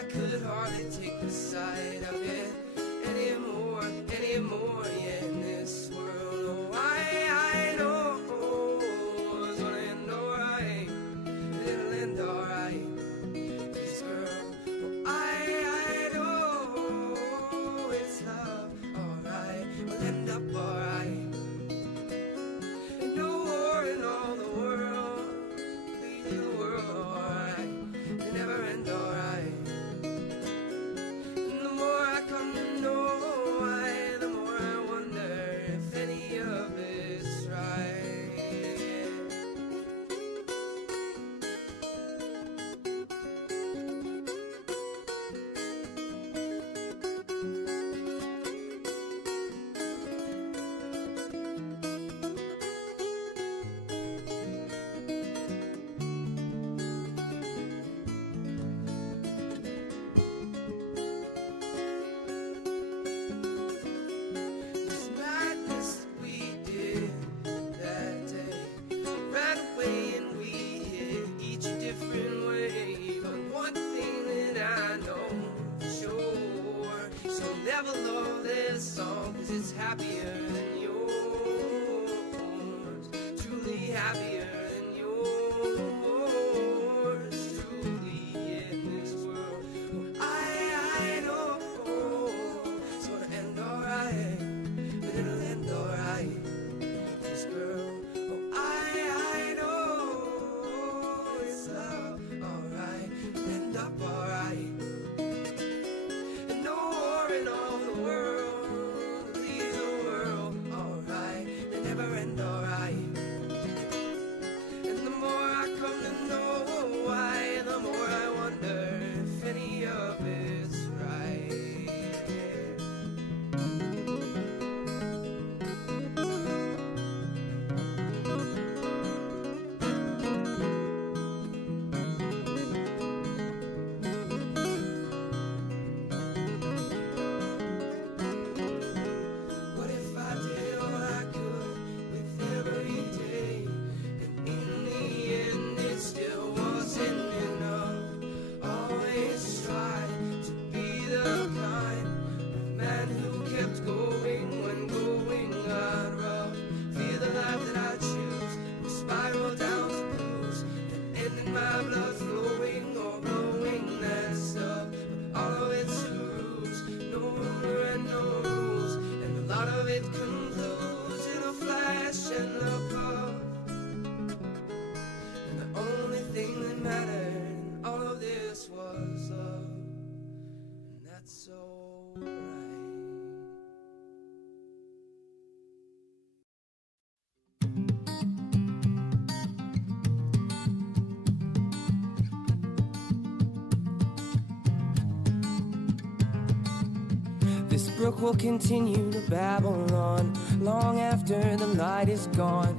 I could hardly take the sight of it anymore, yeah, in this world. Oh, I know it's gonna end alright, it'll end alright, this girl. Oh, I know it's love, alright, we'll end up alright. And no war in all the world, leave the world alright, they never end alright. And the more I come to know why, the more I wonder if any of it's right. This madness we did that day, ran away and we hid each a different way. But one thing that I know for sure, so never love this song, 'cause it's happier than yours, truly happier than yours, truly in this world. I know it's gonna end alright, but it'll end alright, this girl. Oh, I know it's love, alright, it'll end up alright. And no war in all the world, leave the world alright, they never end alright. And the more I come to know why, the more I wonder if any of it's right. What if I did all I could with every day, and in the end it still wasn't enough? Always tried to be the kind of man who kept going when going got rough. Feel the life that I choose will spiral down to blues, and end in my blood flowing or blowing that stuff. But all of it's a ruse, no order and no rules, and a lot of it concludes in a flash and a puff. And the only thing that mattered in all of this was love, and that's alright. This brook will continue to babble on long after the light is gone.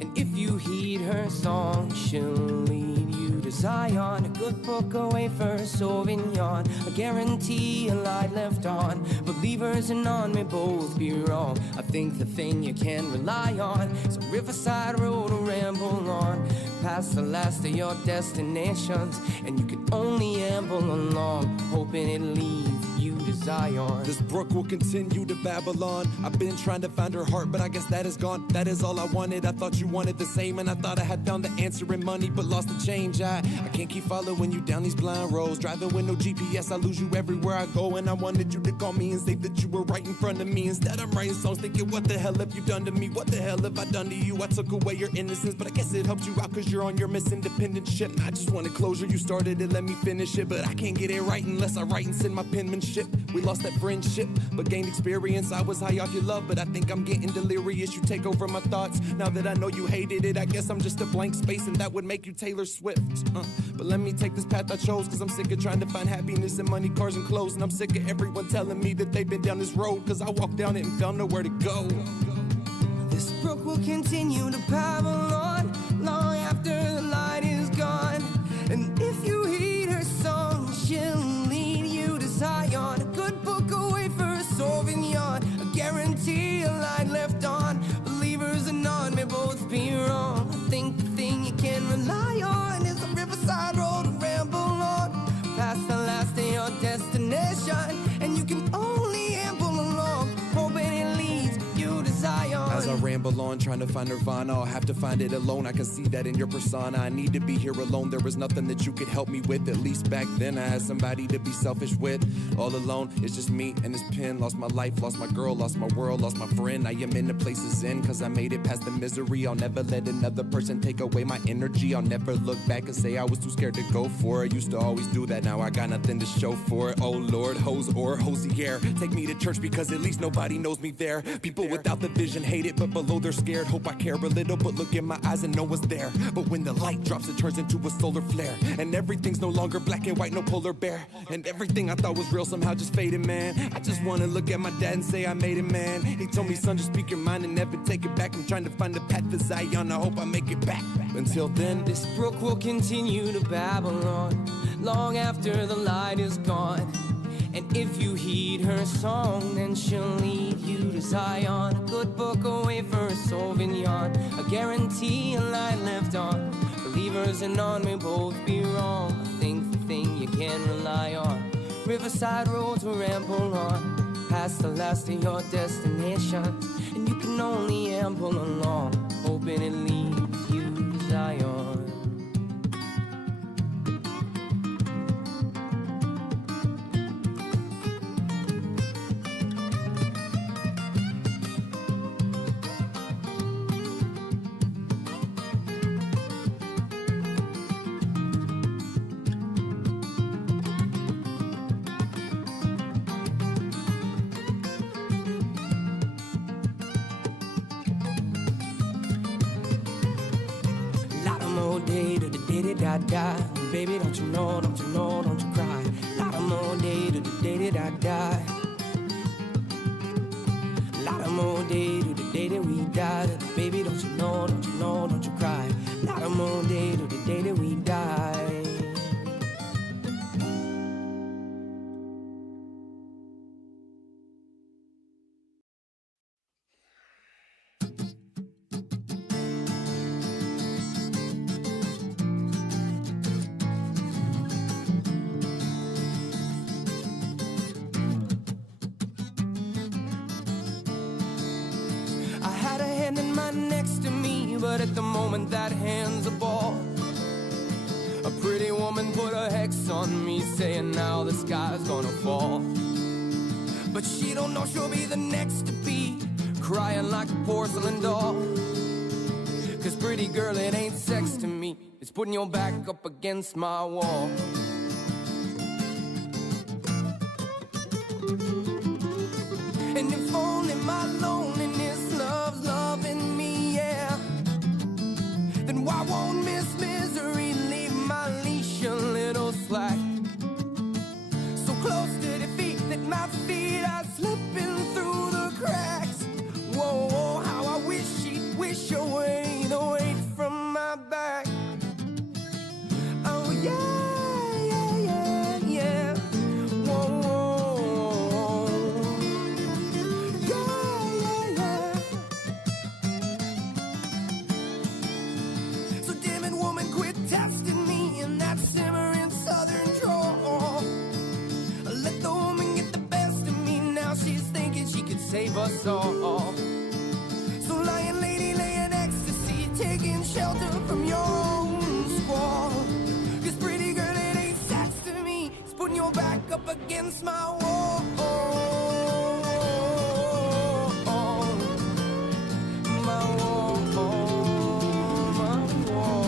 And if you heed her song, she'll lead you to Zion. A good book, a wafer, Sauvignon, a guarantee, a light left on. Believers and none may both be wrong. I think the thing you can rely on is a riverside road to ramble on, past the last of your destinations, and you can only amble along, hoping it leads you to Zion. This brook will continue to Babylon. I've been trying to find her heart, but I guess that is gone. That is all I wanted. I thought you wanted the same, and I thought I had found the answer in money, but lost the change. I can't keep following you down these blind roads. Driving with no GPS, I lose you everywhere I go. And I wanted you to call me and say that you were right in front of me. Instead I'm writing songs thinking, what the hell have you done to me? What the hell have I done to you? I took away your innocence, but I guess it helped you out, cause you're on your Miss Independent ship. I just wanted closure, you started it, let me finish it, but I can't get it right unless I write and send my penmanship. We lost that friendship, but gained experience. I was high off your love, but I think I'm getting delirious. You take over my thoughts, now that I know you hated it. I guess I'm just a blank space, and that would make you Taylor Swift. But let me take this path I chose, cause I'm sick of trying to find happiness in money, cars, and clothes. And I'm sick of everyone telling me that they've been down this road, cause I walked down it and found nowhere to go. This brook will continue to babble on long after the light is gone. And if you heed her song, she'll lead you to Zion. A good book, a wafer, a Sauvignon, a guarantee, a light left on. Believers and none may both be wrong. I think the thing you can rely on is a riverside road to ramble on, past the last of your ramble on, trying to find nirvana. I'll have to find it alone. I can see that in your persona. I need to be here alone. There was nothing that you could help me with. At least back then I had somebody to be selfish with. All alone, it's just me and this pen. Lost my life, lost my girl, lost my world, lost my friend. I am in the places in, cause I made it past the misery. I'll never let another person take away my energy. I'll never look back and say I was too scared to go for it. Used to always do that, now I got nothing to show for it. Oh Lord, hose or hosier, take me to church because at least nobody knows me there. People without the vision hate it, but below they're scared. Hope I care a little, but look in my eyes and no one's there. But when the light drops, it turns into a solar flare, and everything's no longer black and white, no polar bear. And everything I thought was real somehow just faded, man. I just wanna look at my dad and say I made it, man. He told me, son, just speak your mind and never take it back. I'm trying to find a path to Zion, I hope I make it back. Until then, this brook will continue to babble on long after the light is gone. And if you heed her song, then she'll lead you to Zion. A good book away for a Sauvignon, a guarantee a light left on. Believers and none may both be wrong. I think the thing you can rely on. Riverside road to ramble on, past the last of your destinations, and you can only amble along, hoping it leads you to Zion. Da. Baby, don't you know, don't you know, don't you cry. Lot of more day to the day that I die. Lot of more day to the day that we die. Baby, don't you know, don't you know, don't you cry. Lot of more day to the day that we die. But at the moment that hand's a ball, a pretty woman put a hex on me, saying now the sky's gonna fall. But she don't know she'll be the next to be crying like a porcelain doll. Cause pretty girl, it ain't sex to me, it's putting your back up against my wall. And if only my loneliness loves loving me, yeah, then why won't Miss Misery leave my leash a little slack? So close to defeat that my feet are slipping through the cracks. Whoa, whoa, how I wish she'd wish away the weight from my back. Oh yeah, yeah, yeah, yeah. Whoa, whoa, yeah, yeah, yeah. So damn it, woman, quit testing me in that simmering southern drawl. Let the woman get the best of me, now she's thinking she could save us all. So lying lady, laying ecstasy, taking shelter from your own squall. Cause pretty girl, it ain't sex to me, it's putting your back up against my wall. My wall, my wall.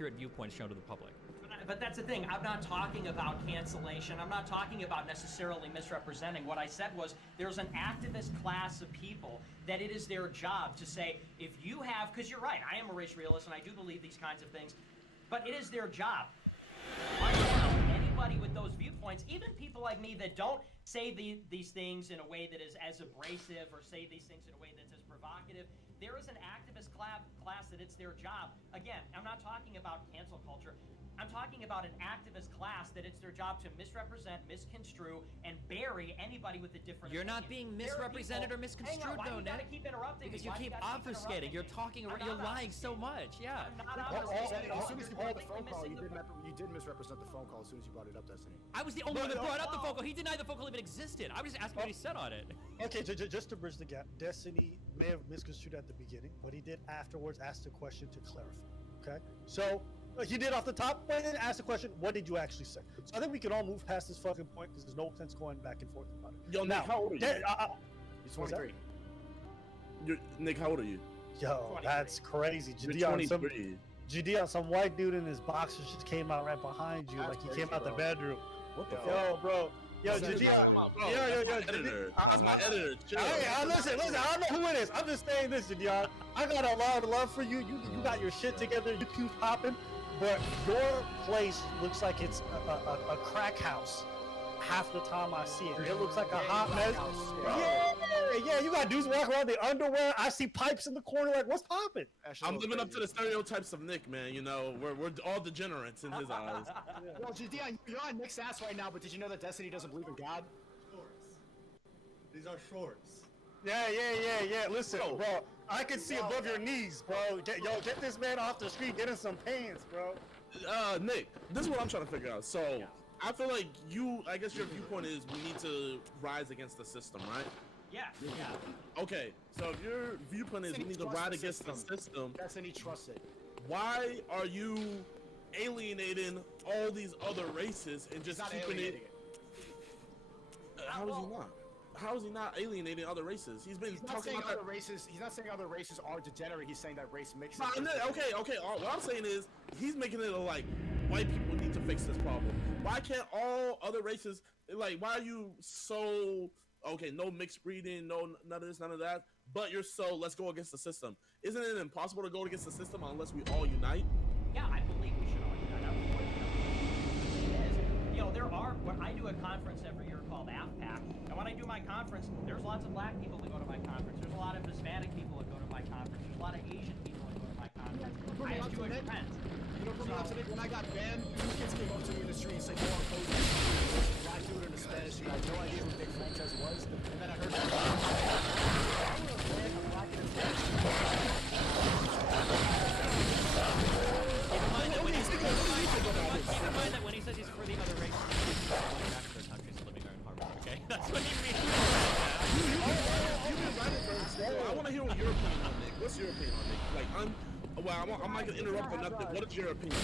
accurate viewpoints shown to the public. But that's the thing. I'm not talking about cancellation. I'm not talking about necessarily misrepresenting. What I said was there's an activist class of people that it is their job to say, if you have, because you're right, I am a race realist and I do believe these kinds of things, but it is their job. Anybody with those viewpoints, even people like me that don't say these things in a way that is as abrasive or say these things in a way that's as provocative, there is an activist class that it's their job. Again, I'm not talking about cancel culture. I'm talking about an activist class that it's their job to misrepresent, misconstrue, and bury anybody with a different You're opinion. not being misrepresented or misconstrued, though, Nick. Keep interrupting because me? you keep obfuscating. You're talking. You're lying so much. Yeah. I'm not obfuscating. As soon as you brought the phone call, you did misrepresent the phone call as soon as you brought it up, Destiny. I was the only one that brought up the phone call. He denied the phone call even existed. I was just asking what he said on it. Okay, just to bridge the gap, Destiny may have misconstrued at the beginning, but he did afterwards ask the question to clarify. Okay, so he did off the top, but then ask the question, what did you actually say? So I think we can all move past this fucking point because there's no sense going back and forth about it. Yo, Nick, how old are you? He's 23. Nick, how old are you? Yo, 23. That's crazy. GD on some white dude in his boxers just came out right behind you, That's like he crazy, came out the bro. bedroom. What the fuck? Yo, bro. Yo, That's GD my editor. That's my editor. Chill. Hey, listen, I don't know who it is. I'm just saying this, Jadion. I got a lot of love for you. You got your shit together. You keep popping, but your place looks like it's a crack house. Half the time I see it, it looks like a hot mess. Yeah. You got dudes walking around in the underwear. I see pipes in the corner. Like, what's popping? I'm living up to the stereotypes of Nick, man. You know, we're all degenerates in his eyes. Well, Jadion, you're on Nick's ass right now, but did you know that Destiny doesn't believe in God? These are shorts. Yeah. Listen, bro, I can see above your knees, bro. Get this man off the street. Get him some pants, bro. Nick, this is what I'm trying to figure out. So, I feel like I guess your viewpoint is we need to rise against the system, right? Yeah. Okay, so if your viewpoint is we need to rise against the system, Destiny trusts it. why are you alienating all these other races and just Not keeping alienating it? How is he not? How is he not alienating other races? He's been He's not talking saying about other races. He's not saying other races are degenerate. He's saying that race makes it. Okay. What I'm saying is he's making it like white people need to fix this problem. Why can't all other races why are you so okay? No mixed breeding, no none of this, none of that. But you're so let's go against the system. Isn't it impossible to go against the system unless we all unite? Yeah, I believe we should all unite. I was it is. I do a conference every year called AFPAC, and when I do my conference, there's lots of black people that go to my conference. There's a lot of Hispanic people that go to my conference. There's a lot of Asian people that go to my conference. I have Jewish friends. You know, when I got banned, two kids came up to me in the street and said, "Go on, coach." Black dude in a Spanish. I had no idea who Big Franchise was, and then I heard that. Keep in mind that when he says he's for the other races, he's going back to their countries and living there in Harvard. Okay, that's what he means. I want to hear what your opinion on Nick. What's your opinion on Nick? Like, I'm not gonna interrupt or nothing. What is your opinion?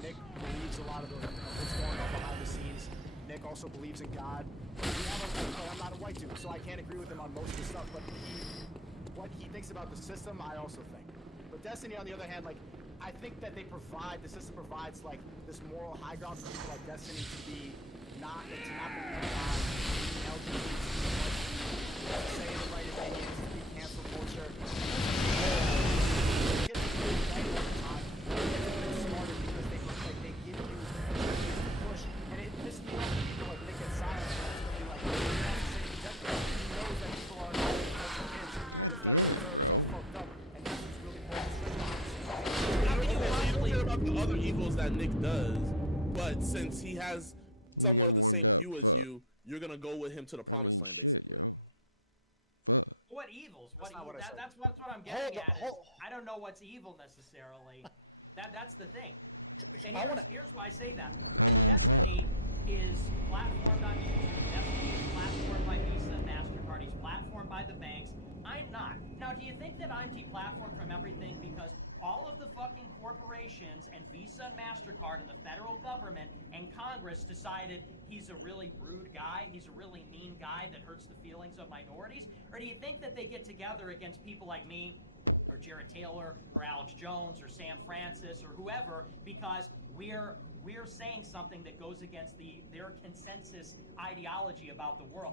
Nick believes a lot of what's going on behind the scenes. Nick also believes in God. I'm not a white dude, so I can't agree with him on most of the stuff. But what he thinks about the system, I also think. But Destiny, on the other hand, I think that the system provides this moral high ground for people like Destiny to be not believe in God, LGBT, say the right opinions, to be cancel culture. Smarter because they give you push, and it pisses me off when people they get silent. He knows that people are not kids, and the Federal Reserve is all fucked up, and that's what's really You don't care about the other evils that Nick does, but since he has somewhat of the same view as you, you're gonna go with him to the promised land, basically. What evils? That's not what I said. That's what I'm getting at. I don't know what's evil necessarily. That's the thing. And here's why I say that. Destiny is platformed on YouTube. Destiny is platformed by Visa and MasterCard. He's platformed by the banks. I'm not. Now, do you think that I'm deplatformed from everything because all of the fucking corporations and Visa and MasterCard and the federal government and Congress decided he's a really rude guy, he's a really mean guy that hurts the feelings of minorities? Or do you think that they get together against people like me or Jared Taylor or Alex Jones or Sam Francis or whoever, because we're saying something that goes against their consensus ideology about the world.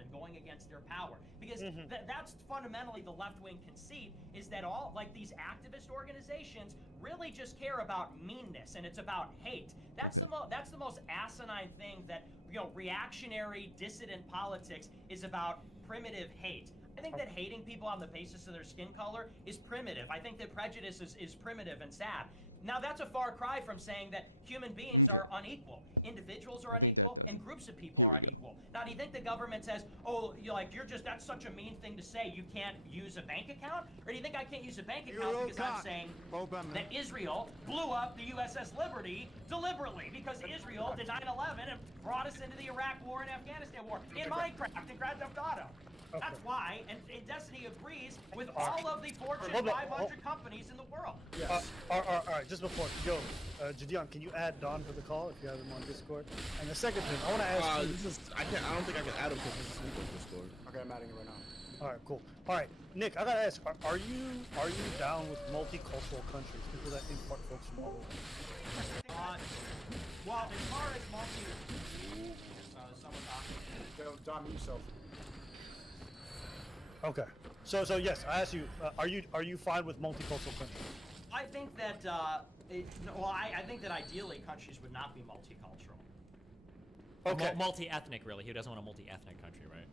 And going against their power, because that's fundamentally the left-wing conceit, is that all, like, these activist organizations really just care about meanness, and it's about hate. That's the most asinine thing, that, you know, reactionary dissident politics is about primitive hate. I think that hating people on the basis of their skin color is primitive. I think that prejudice is primitive and sad. Now, that's a far cry from saying that human beings are unequal. Individuals are unequal, and groups of people are unequal. Now, do you think the government says, oh, that's such a mean thing to say, you can't use a bank account? Or do you think I can't use a bank account because I'm saying that Israel blew up the USS Liberty deliberately, because Israel did 9/11 and brought us into the Iraq War and Afghanistan War in Minecraft and Grand Theft Auto? That's why right? And Destiny agrees with all of the Fortune 500 companies in the world. Yes. All right, just before, Jadion, can you add Don to the call if you have him on Discord? And the second thing, I want to ask you. I don't think I can add him because this is Sneako's Discord. Okay, I'm adding it right now. All right, cool. All right, Nick, I gotta ask, are you down with multicultural countries, people that import folks from all over? Well, as far as someone talking. Dom, yourself. Okay. So yes, I asked you, are you fine with multicultural countries? I think that I think that ideally countries would not be multicultural. Okay. Multi-ethnic, really. Who doesn't want a multi-ethnic country, right?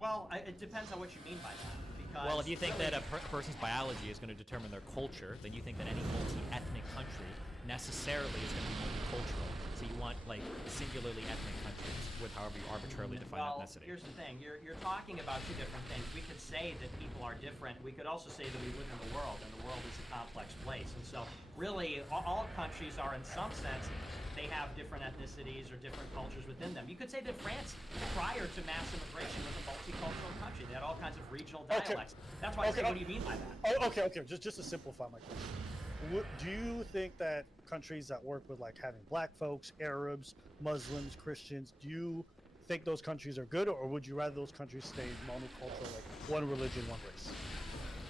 Well, it depends on what you mean by that. Because well, if you think that a person's biology is going to determine their culture, then you think that any multi-ethnic country necessarily is going to be multicultural. So you want like singularly ethnic countries with however you arbitrarily define ethnicity. Here's the thing: you're talking about two different things. We could say that people are different. We could also say that we live in the world, and the world is a complex place. And so, really, all countries are, in some sense, they have different ethnicities or different cultures within them. You could say that France, prior to mass immigration, was a multicultural country. They had all kinds of regional dialects. That's why I say, what do you mean by that? Okay. Just to simplify my question, do you think that countries that work with like having black folks, Arabs, Muslims, Christians, do you think those countries are good, or would you rather those countries stay monocultural, like one religion, one race?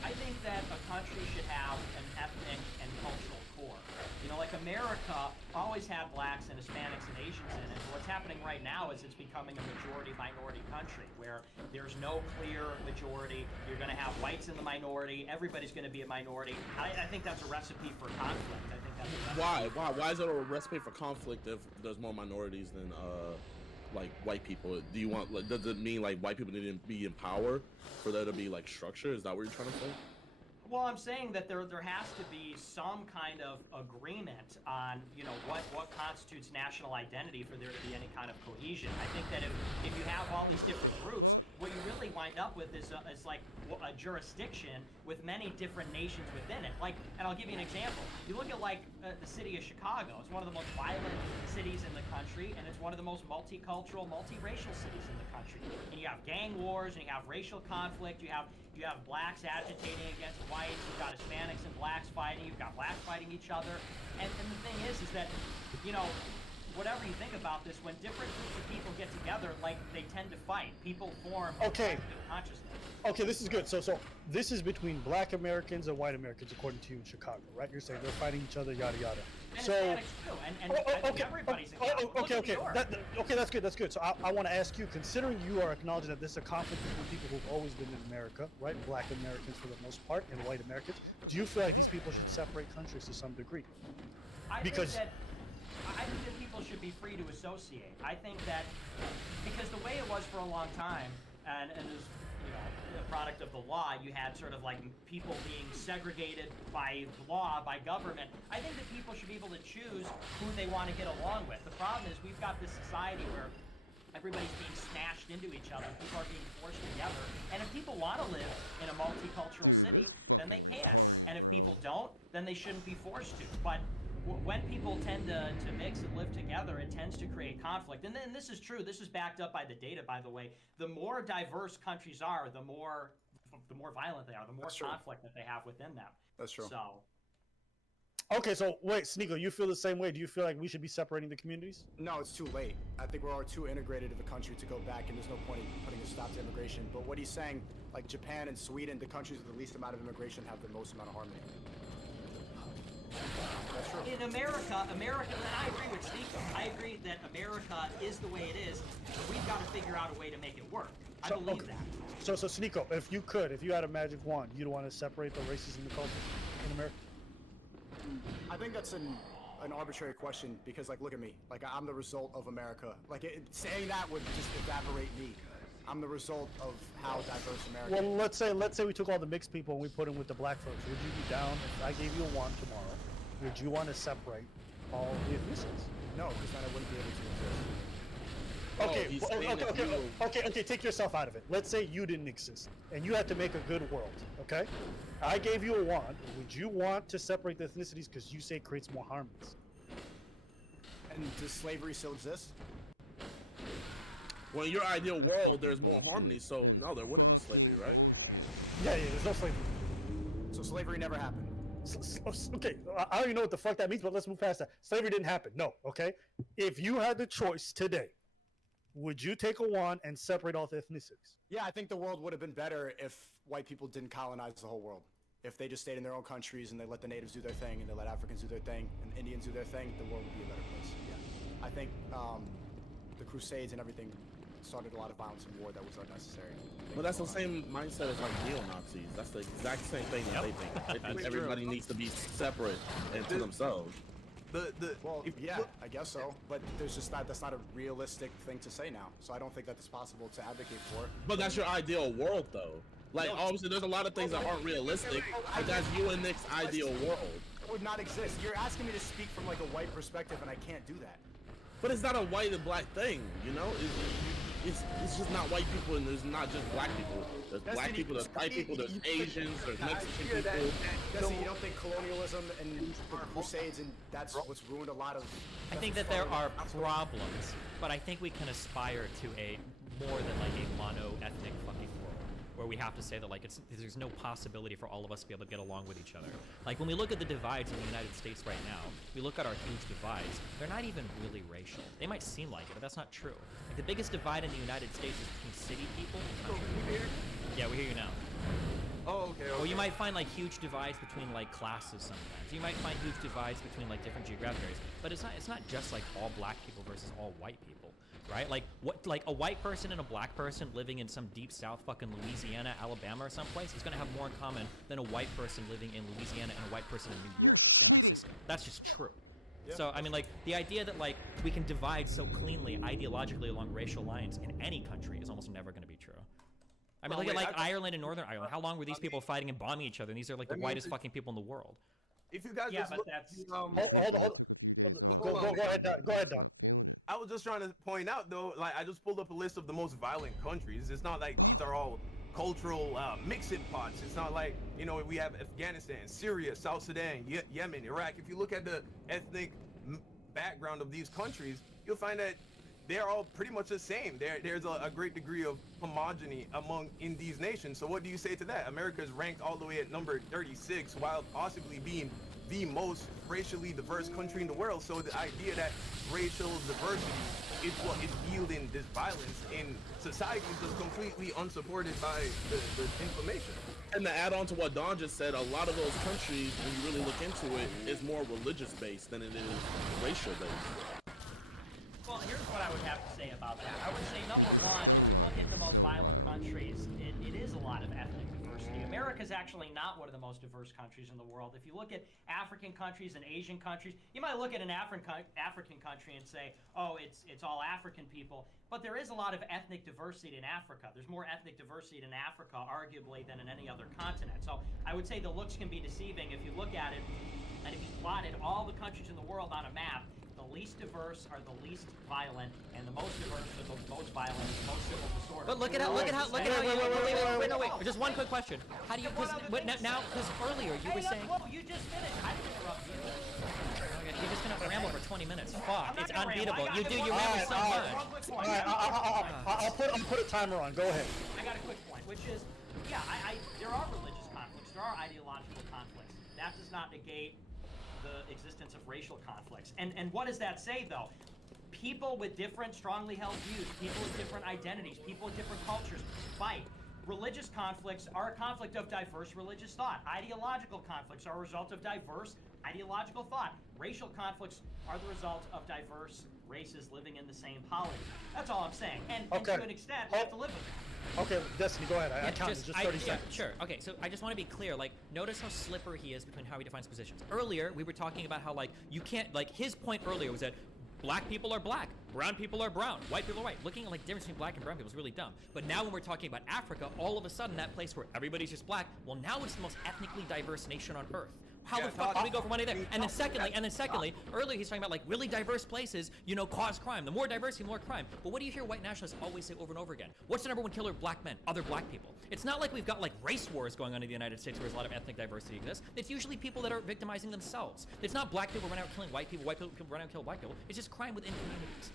I think that a country should have an ethnic and cultural core. You know, like America always had blacks and Hispanics and Asians in it. What's happening right now is it's becoming a majority-minority country where there's no clear majority. You're going to have whites in the minority. Everybody's going to be a minority. I think that's a recipe for conflict. I think that's a recipe. Why is it a recipe for conflict if there's more minorities than like white people? Do you want, like, does it mean like white people need to be in power for there to be like structure? Is that what you're trying to say? Well, I'm saying that there has to be some kind of agreement on, you know, what constitutes national identity for there to be any kind of cohesion. I think that if you have all these different groups, what you really wind up with is like a jurisdiction with many different nations within it. Like, and I'll give you an example. You look at like the city of Chicago. It's one of the most violent cities in the country, and it's one of the most multicultural, multiracial cities in the country. And you have gang wars, and you have racial conflict. You have blacks agitating against whites. You've got Hispanics and blacks fighting. You've got blacks fighting each other. And the thing is that, you know, whatever you think about this, when different groups of people get together, like, they tend to fight. People form a collective consciousness. Okay, this is good. So this is between black Americans and white Americans, according to you in Chicago, right? You're saying they're fighting each other, yada yada. And so Hispanics too, and everybody's okay, that's good. So I want to ask you, considering you are acknowledging that this is a conflict between people who've always been in America, right? Black Americans for the most part, and white Americans. Do you feel like these people should separate countries to some degree? I think that people should be free to associate. I think that because the way it was for a long time, and as you know, a product of the law, you had sort of like people being segregated by law, by government. I think that people should be able to choose who they want to get along with. The problem is we've got this society where everybody's being smashed into each other. People are being forced together. And if people want to live in a multicultural city, then they can. And if people don't, then they shouldn't be forced to. But when people tend to mix and live together, it tends to create conflict. And then this is true. This is backed up by the data, by the way. The more diverse countries are, the more violent they are, the more conflict that they have within them. That's true. So. Okay, so wait, Sneeko, you feel the same way? Do you feel like we should be separating the communities? No, it's too late. I think we're all too integrated of a country to go back, and there's no point in putting a stop to immigration. But what he's saying, like Japan and Sweden, the countries with the least amount of immigration have the most amount of harmony. That's true. In America, and I agree with Sneeko. I agree that America is the way it is, but we've got to figure out a way to make it work. I believe that. So Sneeko, if you had a magic wand, you'd want to separate the races and the cultures in America? I think that's an arbitrary question because, like, look at me. Like, I'm the result of America. Like, saying that would just evaporate me. I'm the result of how diverse America is. Well, let's say we took all the mixed people and we put them with the black folks. Would you be down if I gave you a wand tomorrow? Would you want to separate all the ethnicities? No, because then I wouldn't be able to exist. Okay, take yourself out of it. Let's say you didn't exist and you had to make a good world, okay? I gave you a wand. Would you want to separate the ethnicities because you say it creates more harmonies? And does slavery still exist? Well, in your ideal world, there's more harmony, so no, there wouldn't be slavery, right? Yeah, there's no slavery. So slavery never happened. Okay, I don't even know what the fuck that means, but let's move past that. Slavery didn't happen. No, okay? If you had the choice today, would you take a wand and separate all the ethnicities? Yeah, I think the world would have been better if white people didn't colonize the whole world. If they just stayed in their own countries and they let the natives do their thing and they let Africans do their thing and Indians do their thing, the world would be a better place. Yeah. I think the Crusades and everything started a lot of violence and war that was unnecessary. But that's the same mindset as like neo-Nazis. That's the exact same thing that they think. They think everybody needs to be separate and to themselves. Well, yeah, I guess so. But there's just that's not a realistic thing to say now. So I don't think that it's possible to advocate for it. But that's your ideal world, though. Like, obviously, there's a lot of things that aren't realistic, but that's you and Nick's ideal world. It would not exist. You're asking me to speak from like a white perspective, and I can't do that. But it's not a white and black thing, you know? It's just not white people, and there's not just black people. There's black people, there's white people, there's Asians, there's Mexican people. Jesse, you don't think colonialism and the Crusades and that's what's ruined a lot of... I think that there are problems, but I think we can aspire to a more than like a mono-ethnic fucking world, where we have to say that like there's no possibility for all of us to be able to get along with each other. Like when we look at the divides in the United States right now, we look at our huge divides, they're not even really racial. They might seem like it, but that's not true. Like the biggest divide in the United States is between city people and country people. Yeah, we hear you now. Oh, okay. Or you might find like huge divides between like classes sometimes. You might find huge divides between like different geographic areas. But it's not just like all black people versus all white people, right? Like like a white person and a black person living in some deep south fucking Louisiana, Alabama or someplace is gonna have more in common than a white person living in Louisiana and a white person in New York or San Francisco. That's just true. Yeah. So I mean, like the idea that like we can divide so cleanly ideologically along racial lines in any country is almost never going to be true. I mean, look at like Ireland and Northern Ireland. How long were these people fighting and bombing each other? And these are like the whitest fucking people in the world. If you guys Yeah, just but look, that's Hold on. Go ahead, Don. Go ahead, Don. I was just trying to point out though, like I just pulled up a list of the most violent countries. It's not like these are all cultural mixing pots. It's not like, you know, we have Afghanistan, Syria, South Sudan, Yemen, Iraq. If you look at the ethnic background of these countries, you'll find that they're all pretty much the same. There's a great degree of homogeny in these nations. So what do you say to that? America is ranked all the way at number 36 while possibly being the most racially diverse country in the world. So the idea that racial diversity is what is yielding this violence in society is just completely unsupported by the information. And to add on to what Don just said, a lot of those countries, when you really look into it, is more religious based than it is racial based. Well, here's what I would have to say about that. I would say, number one, if you look at the most violent countries, it is a lot of ethnic diversity. America is actually not one of the most diverse countries in the world. If you look at African countries and Asian countries, you might look at an African country and say, oh, it's all African people. But there is a lot of ethnic diversity in Africa. There's more ethnic diversity in Africa, arguably, than in any other continent. So I would say the looks can be deceiving if you look at it, and if you plotted all the countries in the world on a map, the least diverse are the least violent, and the most diverse are the most violent, the most civil disorder. But look at how wait, just one quick question. How do you, because earlier you were saying... Whoa, you just finished. I didn't interrupt you. Okay, you're just gonna ramble for 20 minutes. Fuck, it's unbeatable. You ramble so much. I'll put a timer on. Go ahead. I got a quick point, which is, yeah, there are religious conflicts, there are ideological conflicts. That does not negate the existence of racial conflicts. And what does that say, though? People with different strongly held views, people with different identities, people with different cultures fight. Religious conflicts are a conflict of diverse religious thought. Ideological conflicts are a result of diverse ideological thought. Racial conflicts are the result of diverse races living in the same polity. That's all I'm saying. And to an extent, we have to live with it. Okay, Destiny, go ahead. I counted just 30 seconds. Yeah, sure. Okay, so I just want to be clear. Like, notice how slippery he is between how he defines positions. Earlier, we were talking about how, like, you can't, like, his point earlier was that black people are black, brown people are brown, white people are white. Looking at, like, the difference between black and brown people is really dumb. But now when we're talking about Africa, all of a sudden, that place where everybody's just black, well, now it's the most ethnically diverse nation on earth. How the fuck do we go from one to the other? And then secondly, earlier he's talking about like really diverse places, you know, cause crime. The more diversity, the more crime. But what do you hear white nationalists always say over and over again? What's the number one killer of black men? Other black people. It's not like we've got like race wars going on in the United States where there's a lot of ethnic diversity exists. It's usually people that are victimizing themselves. It's not black people running out killing white people run out and kill white people. It's just crime within communities.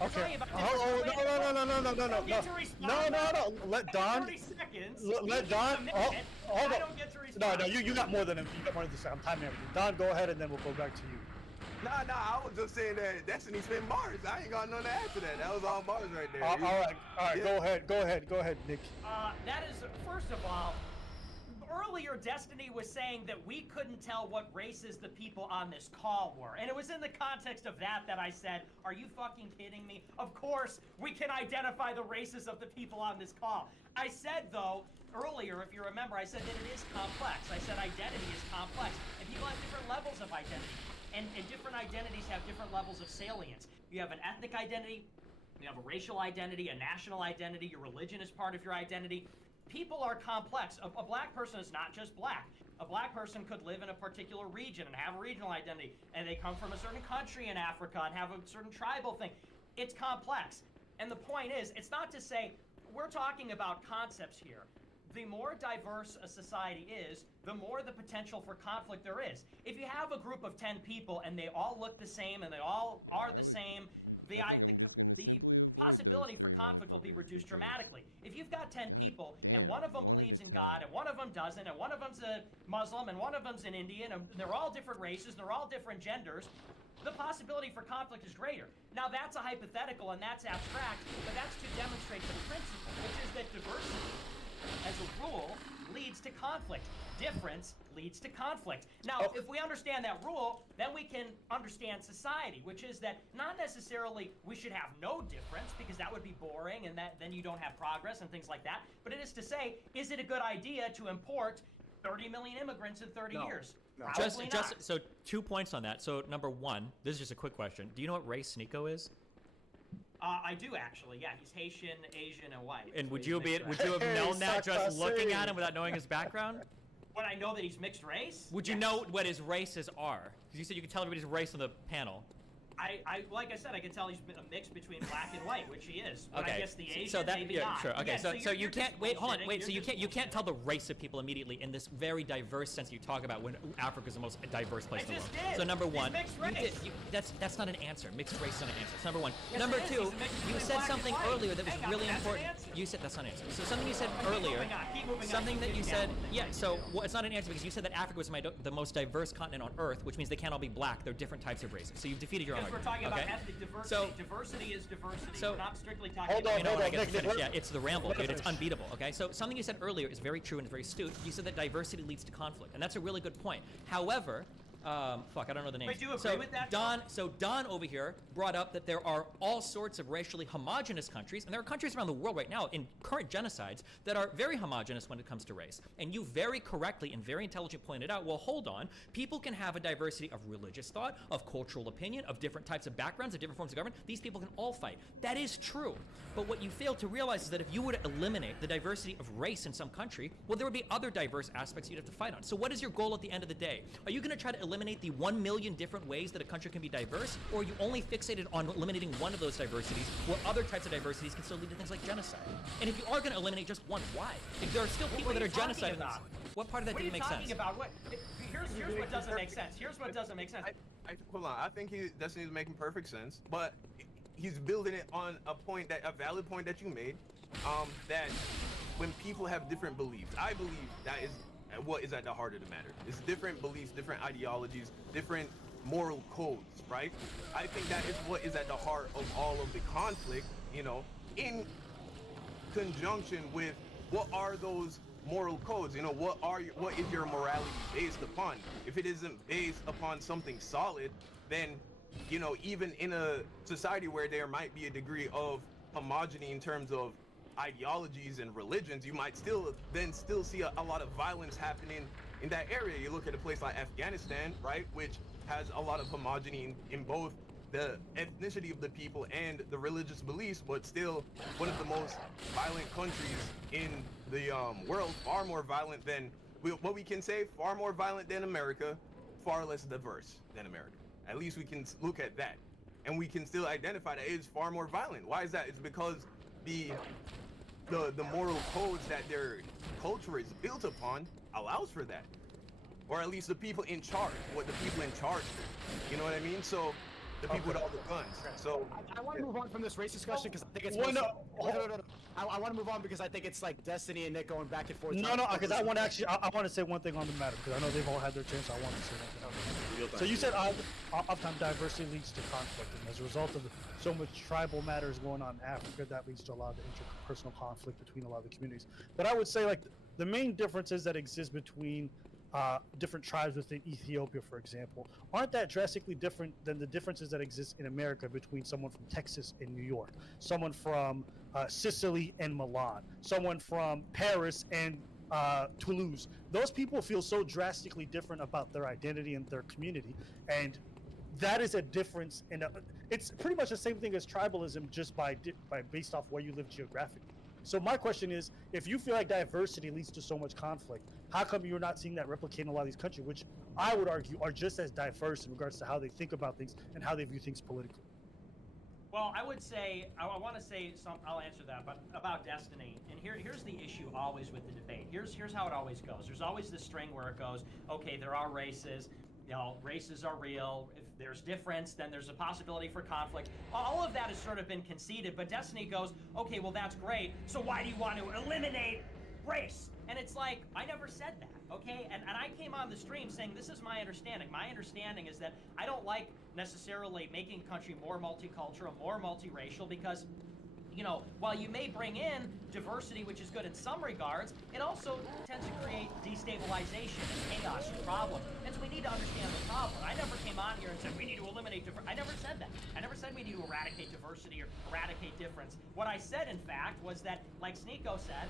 You're Okay. talking about Oh, different no. You get to respond No. back. Let In Don. 30 seconds. Let you Don. get a Oh, minute, hold I on. don't get to respond. No, you got more than him. You got more than this. I'm timing everything. Don, go ahead, and then we'll go back to you. Nah, I was just saying that Destiny spent Mars. I ain't got nothing to add to that. That was all Mars right there. All right. Yeah. Go ahead, Nick. That is, first of all, earlier Destiny was saying that we couldn't tell what races the people on this call were. And it was in the context of that I said, are you fucking kidding me? Of course, we can identify the races of the people on this call. I said, though, earlier, if you remember, I said that it is complex. I said identity is complex. And people have different levels of identity. And different identities have different levels of salience. You have an ethnic identity, you have a racial identity, a national identity, your religion is part of your identity. People are complex. A black person is not just black. A black person could live in a particular region and have a regional identity, and they come from a certain country in Africa and have a certain tribal thing. It's complex. And the point is, it's not to say, we're talking about concepts here. The more diverse a society is, the more the potential for conflict there is. If you have a group of 10 people and they all look the same and they all are the same, the possibility for conflict will be reduced dramatically. If you've got 10 people and one of them believes in God and one of them doesn't, and one of them's a Muslim and one of them's an Indian, and they're all different races and they're all different genders, the possibility for conflict is greater. Now that's a hypothetical and that's abstract, but that's to demonstrate the principle, which is that diversity, as a rule, leads to conflict. Difference leads to conflict. Now, if we understand that rule, then we can understand society, which is that not necessarily we should have no difference, because that would be boring and then you don't have progress and things like that. But it is to say, is it a good idea to import 30 million immigrants in 30 years? No. Probably not. So 2 points on that. So number one, this is just a quick question. Do you know what race Sneeko is? I do actually. Yeah, he's Haitian, Asian, and white. And So would he's you mixed race. have known that just Sakase. looking at him without knowing his background? Would I know that he's mixed race? Would you Yes. know what his races are? Because you said you could tell everybody's race on the panel. Like I said, I can tell he's a mix between black and white, which he is. But Okay. I guess the Asian, so that, maybe yeah, not. sure. Okay, Again, so you you're can't just wait. Hold on, bullshitting. wait. So You're you can't tell the race of people immediately in this very diverse sense you talk about when Africa's the most diverse place I in the world. just did. So number He's one, mixed you race. that's not an answer. Mixed race is not an answer. So number one. Yes, Number it is. two, He's a mix you between said black and something white. earlier that was Hang on, really that's an important. answer. You said that's not an answer. So something you said Keep earlier. moving on, keep moving on, Something keep that you getting said. down with it. Yeah. So it's not an answer because you said that Africa was the most diverse continent on Earth, which means they can't all be black. They're different types of races. So you've defeated your own Because we're argument. talking okay? about ethnic diversity. So- Diversity is diversity. so- we're not strictly talking Hold about... on, You know hold when I on, get to Nick, finish. let- Yeah, it's the ramble, let dude. me It's finish. unbeatable. Okay, so something you said earlier is very true and very astute. You said that diversity leads to conflict, and that's a really good point. However, fuck, I don't know the name. Wait, do you agree with that, Don over here brought up that there are all sorts of racially homogenous countries, and there are countries around the world right now in current genocides that are very homogenous when it comes to race. And you very correctly and very intelligently pointed out, well, hold on, people can have a diversity of religious thought, of cultural opinion, of different types of backgrounds, of different forms of government. These people can all fight. That is true. But what you fail to realize is that if you were to eliminate the diversity of race in some country, well, there would be other diverse aspects you'd have to fight on. So what is your goal at the end of the day? Are you going to try to eliminate the 1 million different ways that a country can be diverse, or are you only fixated on eliminating one of those diversities, where other types of diversities can still lead to things like genocide? And if you are going to eliminate just one, why? If there are still people What that are are you talking genociding, about? what part of that What are you didn't make talking sense? about? Here's what doesn't make sense. Here's what doesn't make sense. Hold on. I think Destiny's making perfect sense, but he's building it on a valid point that you made, that when people have different beliefs, I believe that is what is at the heart of the matter. It's different beliefs, different ideologies, different moral codes, right? I think that is what is at the heart of all of the conflict, in conjunction with what are those moral codes, what is your morality based upon? If it isn't based upon something solid, then even in a society where there might be a degree of homogeny in terms of ideologies and religions, you might still see a lot of violence happening in that area. You look at a place like Afghanistan, right, which has a lot of homogeny in both the ethnicity of the people and the religious beliefs, but still one of the most violent countries in the world, far more violent than what we can say, far more violent than America, far less diverse than America. At least we can look at that, and we can still identify that it is far more violent. Why is that? It's because the moral codes that their culture is built upon allows for that, or at least the people in charge, what the people in charge do. You know what I mean? So the people with all the guns. So I want to move on from this race discussion because I think it's. Well, no, I want to move on because I think it's like Destiny and Nick going back and forth. No, because I want to actually, I want to say one thing on the matter because I know they've all had their chance. I want to say one thing. So you said oftentimes diversity leads to conflict, and as a result of so much tribal matters going on in Africa, that leads to a lot of interpersonal conflict between a lot of the communities. But I would say like the main differences that exist between different tribes within Ethiopia, for example, aren't that drastically different than the differences that exist in America between someone from Texas and New York, someone from Sicily and Milan, someone from Paris and Toulouse. Those people feel so drastically different about their identity and their community, and that is a difference. It's pretty much the same thing as tribalism, just by based off where you live geographically. So my question is, if you feel like diversity leads to so much conflict, how come you're not seeing that replicate in a lot of these countries, which I would argue are just as diverse in regards to how they think about things and how they view things politically? Well, I would say, I want to say some, I'll answer that, but about Destiny. And here's the issue always with the debate. Here's how it always goes. There's always this string where it goes, okay, there are races, races are real. If there's difference, then there's a possibility for conflict. All of that has sort of been conceded, but Destiny goes, okay, well, that's great. So why do you want to eliminate race? And it's like, I never said that, okay? And I came on the stream saying this is my understanding. My understanding is that I don't like necessarily making a country more multicultural, more multiracial, because while you may bring in diversity, which is good in some regards, it also tends to create destabilization and chaos and problem. And so we need to understand the problem. I never came on here and said we need to eliminate diversity. I never said that. I never said we need to eradicate diversity or eradicate difference. What I said, in fact, was that, like Sneeko said,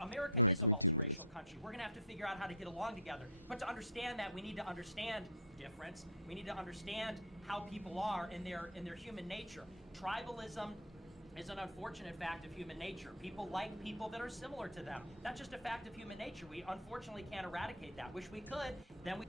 America is a multiracial country. We're going to have to figure out how to get along together. But to understand that, we need to understand difference. We need to understand how people are in their human nature. Tribalism is an unfortunate fact of human nature. People like people that are similar to them. That's just a fact of human nature. We unfortunately can't eradicate that. Wish we could, then we...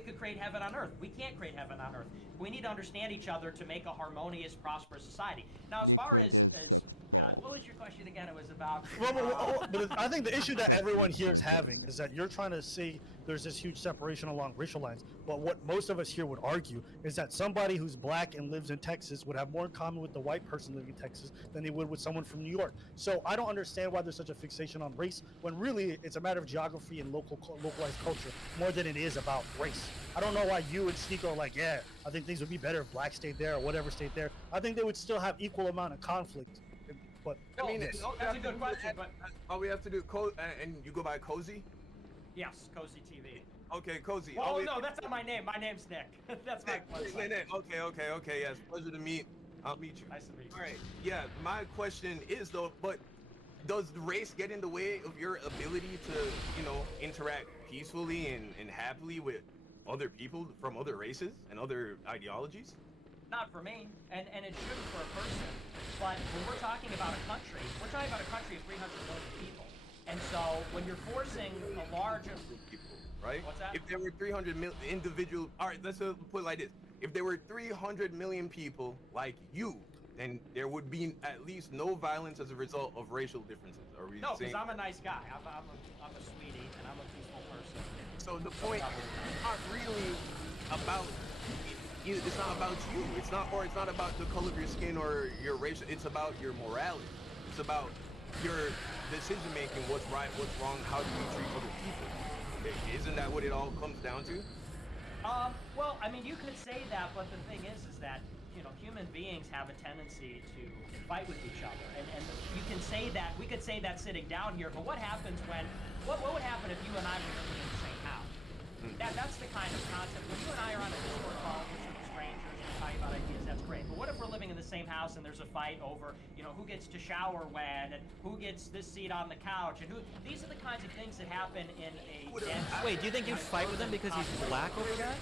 we could create heaven on earth. We can't create heaven on earth. We need to understand each other to make a harmonious, prosperous society. Now, as far as what was your question again? It was about. But I think the issue that everyone here is having is that you're trying to say there's this huge separation along racial lines. But what most of us here would argue is that somebody who's black and lives in Texas would have more in common with the white person living in Texas than they would with someone from New York. So I don't understand why there's such a fixation on race when really it's a matter of geography and localized culture more than it is about race. I don't know why you and Sneeko are like, yeah, I think things would be better if black stayed there or whatever stayed there. I think they would still have equal amount of conflict. But I mean, that's a good question. But all we have to do, and you go by Cozy? yes, Cozy TV. Okay, Cozy. Oh no, that's not my name. My name's Nick. That's my website. Nick. Okay. Yes, pleasure to meet. I'll meet you. Nice to meet you. All right. Yeah, my question is though, but does race get in the way of your ability to, interact peacefully and happily with other people from other races and other ideologies? Not for me, and it shouldn't for a person. But when we're talking about a country, we're talking about a country of 300 million people. And so when you're forcing a large people, right? What's that? If there were 300 million individual, all right, let's put it like this. If there were 300 million people like you, then there would be at least no violence as a result of racial differences. Are we No, saying? because I'm a nice guy. I'm a sweetie, and I'm a peaceful person. So the point is not really about. It's not about you. It's not about the color of your skin or your race. It's about your morality. It's about your decision making. What's right? What's wrong? How do you treat other people? Isn't that what it all comes down to? Well, I mean, you could say that, but the thing is that human beings have a tendency to fight with each other, and you can say that. We could say that sitting down here, but what happens when? What would happen if you and I were living in the same house? That's the kind of concept. When you and I are on a Discord call, we're sort of strangers, we're talking about ideas, that's great. But what if we're living in the same house and there's a fight over, who gets to shower when, and who gets this seat on the couch, and these are the kinds of things that happen in a dense... Wait, do you think you'd fight with him because he's black over there?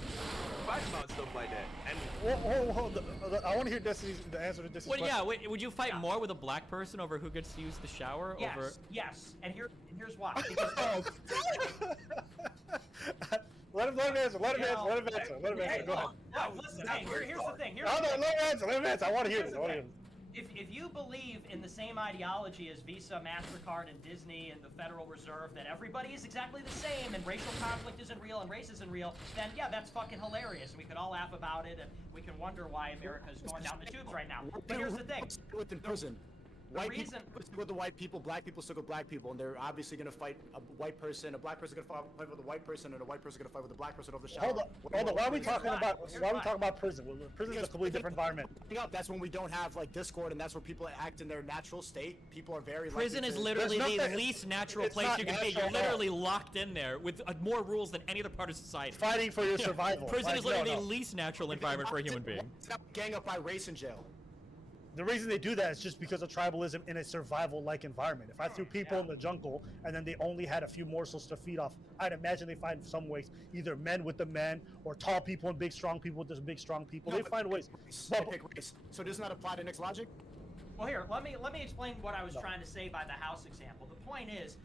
Fight about stuff like that. Hold. I want to hear the answer to Destiny's question. Yeah, would you fight more with a black person over who gets to use the shower? Yes, and here's why. Because, Let him answer. Let him answer. Go ahead. No, listen. Hey, here's the thing. Let him answer. I want to hear this. If you believe in the same ideology as Visa, MasterCard, and Disney, and the Federal Reserve, that everybody is exactly the same, and racial conflict isn't real, and race isn't real, then yeah, that's fucking hilarious. We could all laugh about it, and we can wonder why America's going down the tubes right now. But here's the thing. Within prison. White reason- people stick with the white people, black people stick with black people, and they're obviously going to fight a white person, a black person going to fight with a white person, and a white person going to fight with a black person over the shower. Hold on. Why are we talking about prison? Prison is a completely different environment. That's when we don't have like Discord, and that's where people act in their natural state. People are very prison is literally the least natural place you can be. You're literally locked in there with more rules than any other part of society. Fighting for your survival. Prison is literally the least natural environment for a human being. It's not gang up by race in jail. The reason they do that is just because of tribalism in a survival-like environment. If I threw people in the jungle and then they only had a few morsels to feed off, I'd imagine they find some ways, either men with the men or tall people and big strong people with the big strong people. They find ways. So doesn't that apply to Nick's logic? Well, here, let me explain what I was trying to say by the house example. The point is,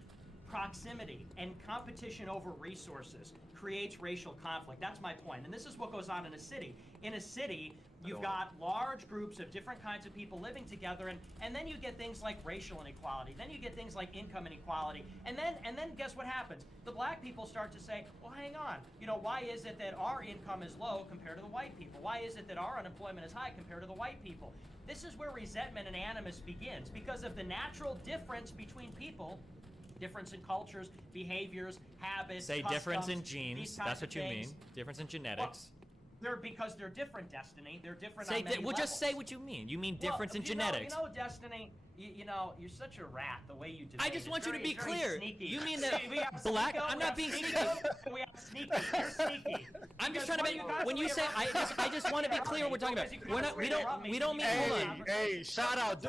proximity and competition over resources creates racial conflict. That's my point. And this is what goes on in a city. In a city, you've got large groups of different kinds of people living together, and then you get things like racial inequality. Then you get things like income inequality. And then guess what happens? The black people start to say, well, hang on. Why is it that our income is low compared to the white people? Why is it that our unemployment is high compared to the white people? This is where resentment and animus begins, because of the natural difference between people. Difference in cultures, behaviors, habits, Say customs, difference in genes. That's what you mean. Difference in genetics. Because they're different, Destiny. They're different on many levels. Just say what you mean. You mean difference in genetics. Destiny, you're such a rat the way you debate. I just want you to be clear. Sneaky. You mean that black? I'm not being sneaky. We have sneaky. You're sneaky. I'm just trying to make. When you say, I just want to be clear what we're talking about. We don't mean. Hey, shout out,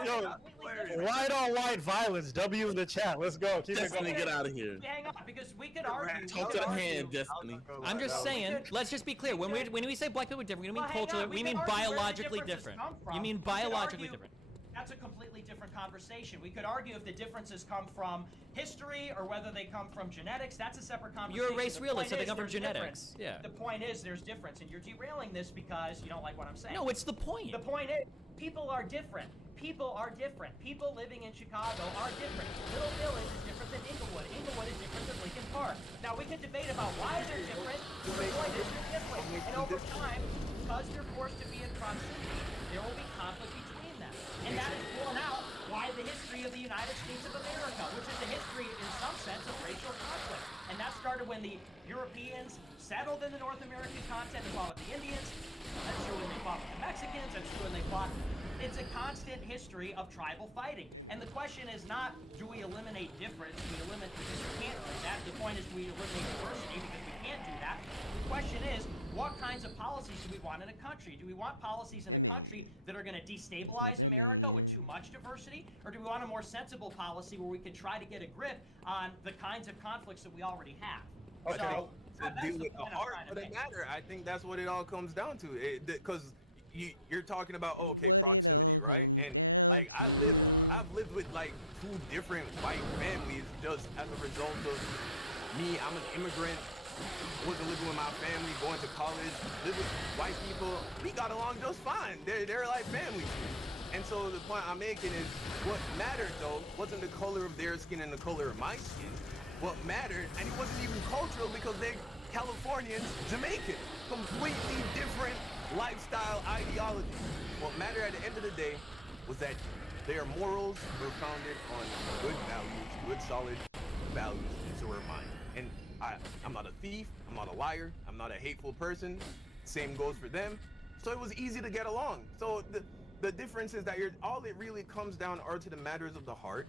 white on white violence. W in the chat. Let's go. Keep it Destiny, going. get out of here. Hang on, because we could argue. Talk to the hand, Destiny. I'm just saying. Let's just be clear. When we say black people are different, we don't mean culturally. We mean biologically different. You mean biologically different. That's a completely different conversation. We could argue if the differences come from history or whether they come from genetics. That's a separate conversation. You're a race realist, so they is come from there's genetics. difference. Yeah. The point is there's difference, and you're derailing this because you don't like what I'm saying. No, it's the point. The point is people are different. People are different. People living in Chicago are different. Little Village is different than Inglewood. Inglewood is different than Lincoln Park. Now, we can debate about why they're different. The point is they're different. And over time, because they're forced to be in proximity, there will be conflict between them. And that is borne out by the history of the United States of America, which is a history, in some sense, of racial conflict. And that started when the Europeans settled in the North American continent and fought with the Indians. That's true when they fought with the Mexicans. That's true when they fought. It's a constant history of tribal fighting. And the question is not, do we eliminate difference? We eliminate, because we can't do that. The point is, do we eliminate diversity? Because we can't do that. The question is, what kinds of policies do we want in a country? Do we want policies in a country that are going to destabilize America with too much diversity? Or do we want a more sensible policy where we can try to get a grip on the kinds of conflicts that we already have? Okay. So, To deal with the heart of the matter, I think that's what it all comes down to. Because you're talking about, oh, okay, proximity, right? And like I've lived with like 2 different white families just as a result of me. I'm an immigrant, wasn't living with my family, going to college, live with white people. We got along just fine. They're like family. And so the point I'm making is, what mattered though wasn't the color of their skin and the color of my skin. What mattered, and it wasn't even cultural because they're Californians, Jamaican, completely different lifestyle ideology. What mattered at the end of the day was that their morals were founded on good values, good solid values, and so were mine. And I'm not a thief, I'm not a liar, I'm not a hateful person. Same goes for them. So it was easy to get along. So the difference is that all it really comes down are to the matters of the heart.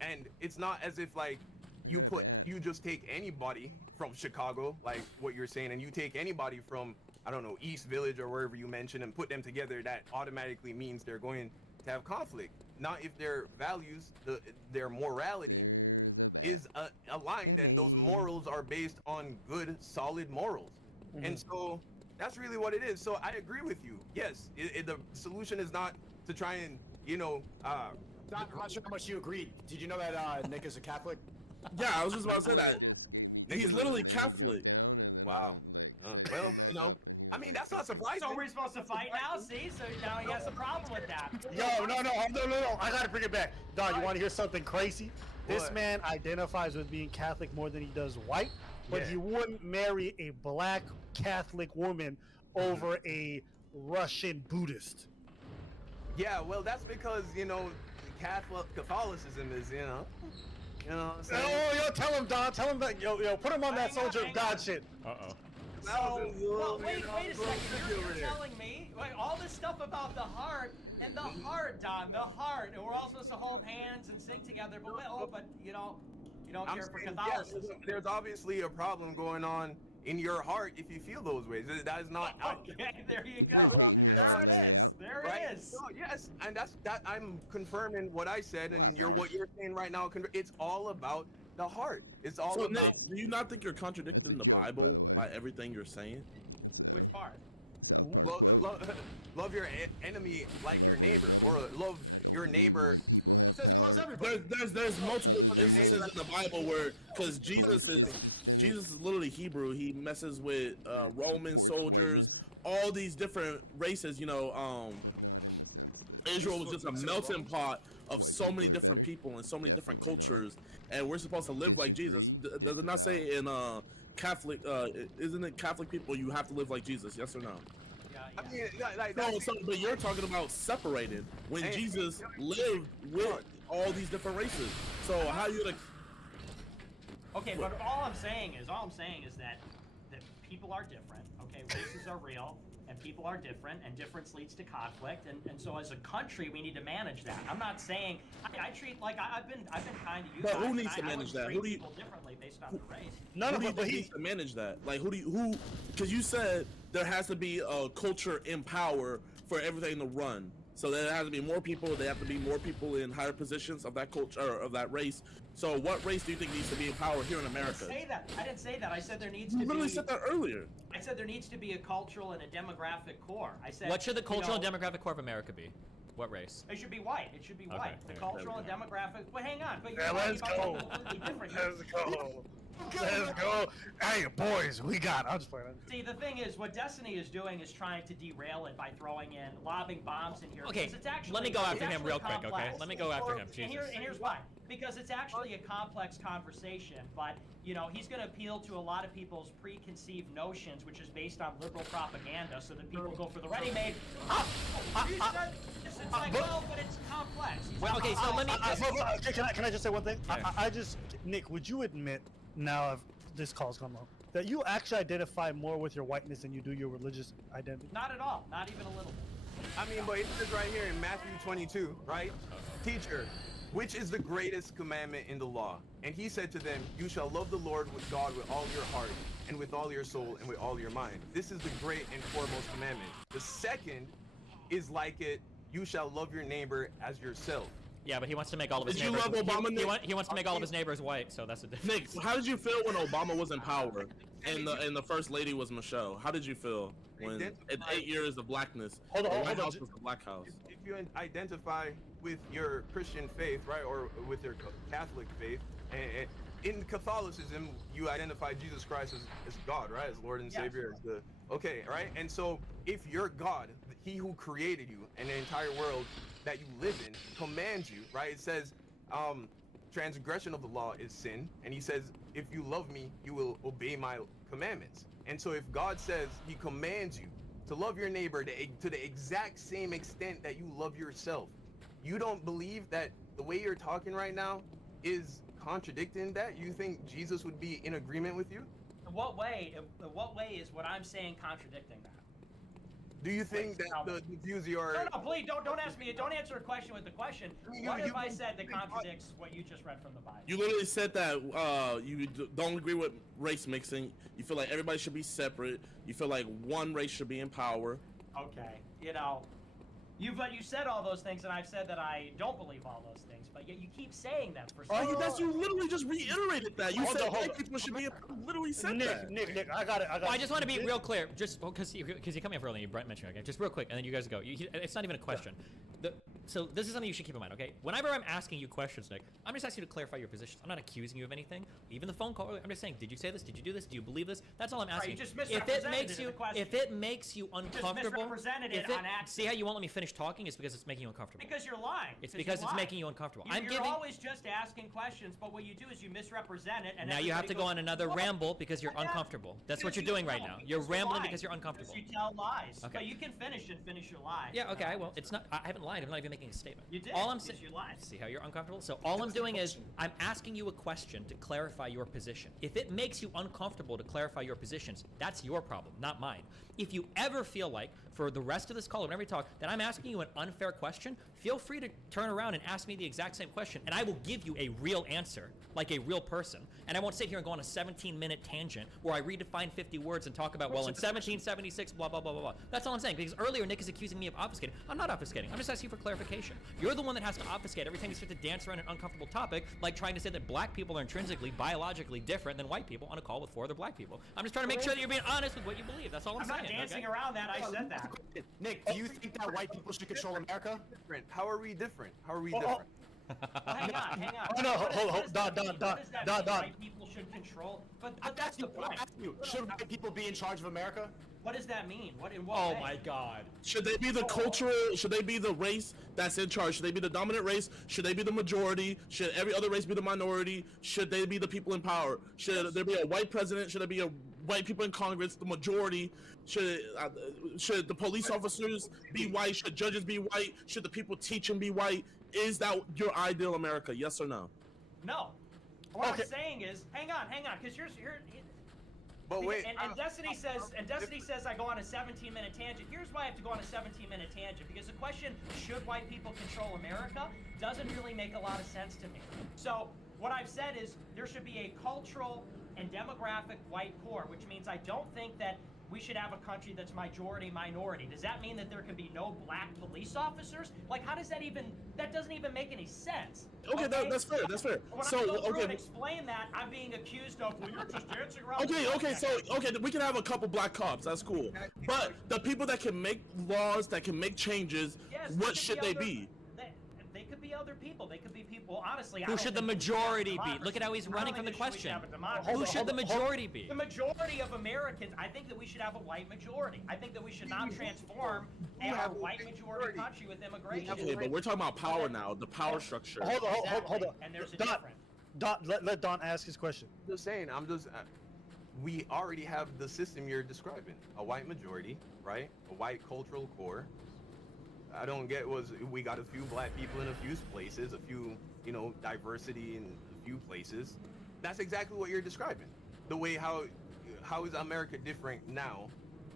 And it's not as if like you just take anybody from Chicago, like what you're saying, and you take anybody from, I don't know, East Village or wherever you mentioned, and put them together, that automatically means they're going to have conflict. Not if their values, their morality is aligned, and those morals are based on good, solid morals. Mm-hmm. And so that's really what it is. So I agree with you. Yes, the solution is not to try and, Don, I'm not sure how much you agreed. Did you know that Nick is a Catholic? Yeah, I was just about to say that. He's literally Catholic. Wow. Well, I mean, that's not surprising. So we're supposed to fight now? See? So now he has a problem with that. Yo, no. I gotta bring it back. Don, you want to hear something crazy? This What? man identifies with being Catholic more than he does white, but he wouldn't marry a black Catholic woman over a Russian Buddhist. Yeah, well, that's because, Catholicism is, you know what I'm saying? Oh, yo, tell him, Don. Tell him that, yo, put him on that soldier of God shit. Uh-oh. So, well, wait a second. You're telling me, all this stuff about the heart, and the heart, Don, the heart, and we're all supposed to hold hands and sing together, but you don't care for Catholicism. Yeah, there's obviously a problem going on in your heart if you feel those ways. That is not. Okay, there you go. There it is. There it is. So, yes, and that I'm confirming what I said, and what you're saying right now. It's all about the heart. It's all about. Nick, do you not think you're contradicting the Bible by everything you're saying? Which part? Love your enemy like your neighbor, or love your neighbor. He says he loves everybody. There's multiple instances in the Bible where, because Jesus is literally Hebrew. He messes with Roman soldiers, all these different races. Israel was just a melting pot of so many different people and so many different cultures, and we're supposed to live like Jesus. Does it not say in Catholic? Isn't it Catholic people you have to live like Jesus? Yes or no? Yeah. I mean, But you're talking about separated when Jesus lived with all these different races. So how you gonna? Okay, but all I'm saying is that people are different. Okay, races are real, and people are different, and difference leads to conflict, and so as a country we need to manage that. I'm not saying I treat like I've been kind to you. But guys, who needs to manage that? Who do you? People differently based on the race. But he needs to manage that. Like who? Because you said there has to be a culture in power for everything to run. So there has to be more people. There have to be more people in higher positions of that culture or of that race. So what race do you think needs to be in power here in America? I didn't say that. I said there needs to You be. literally said that earlier. I said there needs to be a cultural and a demographic core. I said. What should the cultural and demographic core of America be? What race? It should be white. It should be white. The okay, cultural and demographic. But hang on. But you're Yeah, talking let's about go. something completely different. Let's go. Let's go. Hey, boys, we got. I'm just playing. See, the thing is, what Destiny is doing is trying to derail it by throwing in, lobbing bombs in here. Okay, because it's actually, let me go after it's him real actually quick, okay? complex. Let me go after him, And, Jesus. and here's why. Because it's actually a complex conversation, but, you know, he's going to appeal to a lot of people's preconceived notions, which is based on liberal propaganda, so that people go for the ready-made. It's like, well, but it's complex. Well, okay, so let me... Can I just say one thing? Yeah. I just, Nick, would you admit now, if this call's come up, that you actually identify more with your whiteness than you do your religious identity? Not at all. Not even a little bit. I mean, but it says right here in Matthew 22, right? Teacher, which is the greatest commandment in the law? And he said to them, you shall love the Lord with God with all your heart, and with all your soul, and with all your mind. This is the great and foremost commandment. The second is like it, you shall love your neighbor as yourself. Yeah, but he wants to make all of his Did you neighbors... love Obama, he wants to make all of his neighbors white, so that's the difference. Nick, how did you feel when Obama was in power and the first lady was Michelle? How did you feel when in 8 years of blackness, Hold on, the hold White on. House was the Black House? If you identify with your Christian faith, right, or with your Catholic faith, and in Catholicism, you identify Jesus Christ as God, right, as Lord and Savior, as the okay, right? And so, if your God, He who created you and the entire world that you live in, commands you, right? It says, transgression of the law is sin, and He says, if you love me, you will obey my commandments. And so, if God says He commands you to love your neighbor to the exact same extent that you love yourself, you don't believe that the way you're talking right now is contradicting that? You think Jesus would be in agreement with you? In what way? In what way is what I'm saying contradicting that? Do you think that the views you are... No, please don't ask me. Don't answer a question with the question. What have I said that contradicts what you just read from the Bible? You literally said that you don't agree with race mixing. You feel like everybody should be separate. You feel like one race should be in power. Okay, you know, you said all those things, and I've said that I don't believe all those things, but yet you keep saying them for some reason. You literally just reiterated that. You said white people should be. You literally said that. Nick, I got it. Well, I just want to be real clear, just because you come in for early and you mentioned it, okay? Just real quick, and then you guys go. It's not even a question. So this is something you should keep in mind, okay? Whenever I'm asking you questions, Nick, I'm just asking you to clarify your positions. I'm not accusing you of anything. Even the phone call earlier, I'm just saying, did you say this? Did you do this? Do you believe this? That's all I'm asking. You just misrepresented If it makes you uncomfortable, misrepresented it on accident. see how you won't let me finish talking? It's because it's making you uncomfortable. Because you're lying. It's because it's making you uncomfortable. You're always just asking questions, but what you do is you misrepresent it, and now you have to go on another "What?" ramble because you're uncomfortable. That's what you're doing right now. You're rambling because you're uncomfortable. Because you tell lies. Okay. But you can finish your lie. Yeah, okay, I will. It's not. I haven't lied. I'm not even making a statement. You did. All I'm saying. You lied. See how you're uncomfortable? So all I'm doing is I'm asking you a question to clarify your position. If it makes you uncomfortable to clarify your positions, that's your problem, not mine. If you ever feel like, for the rest of this call, whenever we talk, that I'm asking you an unfair question, feel free to turn around and ask me the exact same question, and I will give you a real answer, like a real person. And I won't sit here and go on a 17-minute tangent where I redefine 50 words and talk about, well, in 1776, blah, blah, blah, blah, blah. That's all I'm saying, because earlier Nick is accusing me of obfuscating. I'm not obfuscating. I'm just asking for clarification. You're the one that has to obfuscate every time you start to dance around an uncomfortable topic, like trying to say that black people are intrinsically, biologically different than white people on a call with 4 other black people. I'm just trying to make sure that you're being honest with what you believe. That's all I'm saying. I'm not dancing around that. I said that. Nick, do you think that white people should control America? Different. How are we different? How are we different? Hang on. Oh, no, hold, Don. White people should control, but that's the point. Should white people be in charge of America? What does that mean? What in what Oh way? my God. Should they be the cultural? Should they be the race that's in charge? Should they be the dominant race? Should they be the majority? Should every other race be the minority? Should they be the people in power? Should there be a white president? Should there be a white people in Congress, the majority? Should the police officers be white? Should judges be white? Should the people teaching be white? Is that your ideal America? Yes or no? No. What I'm saying is, hang on, because here's But wait. And Destiny says I go on a 17-minute tangent. Here's why I have to go on a 17-minute tangent, because the question, should white people control America, doesn't really make a lot of sense to me. So what I've said is there should be a cultural and demographic white core, which means I don't think that we should have a country that's majority minority. Does that mean that there can be no black police officers? Like, how does that even? That doesn't even make any sense. Okay, that's fair. That's fair. When So I go through okay. and explain that, I'm being accused of, well, you're just dancing around. Okay, so we can have a couple black cops. That's cool. But the people that can make laws, that can make changes, Yes, what should they be? They could be other people. They could be people. Honestly, Who should the majority be? Look at how he's running from the question. Who should the majority be? The majority of Americans. I think that we should have a white majority. I think that we should not transform a white majority country with immigration. Okay, but we're talking about power now, the power structure. Hold on. And there's a Don, difference. let Don ask his question. Just saying, we already have the system you're describing. A white majority, right? A white cultural core. I don't get we got a few black people in a few places, a few, diversity in a few places. That's exactly what you're describing. The way how is America different now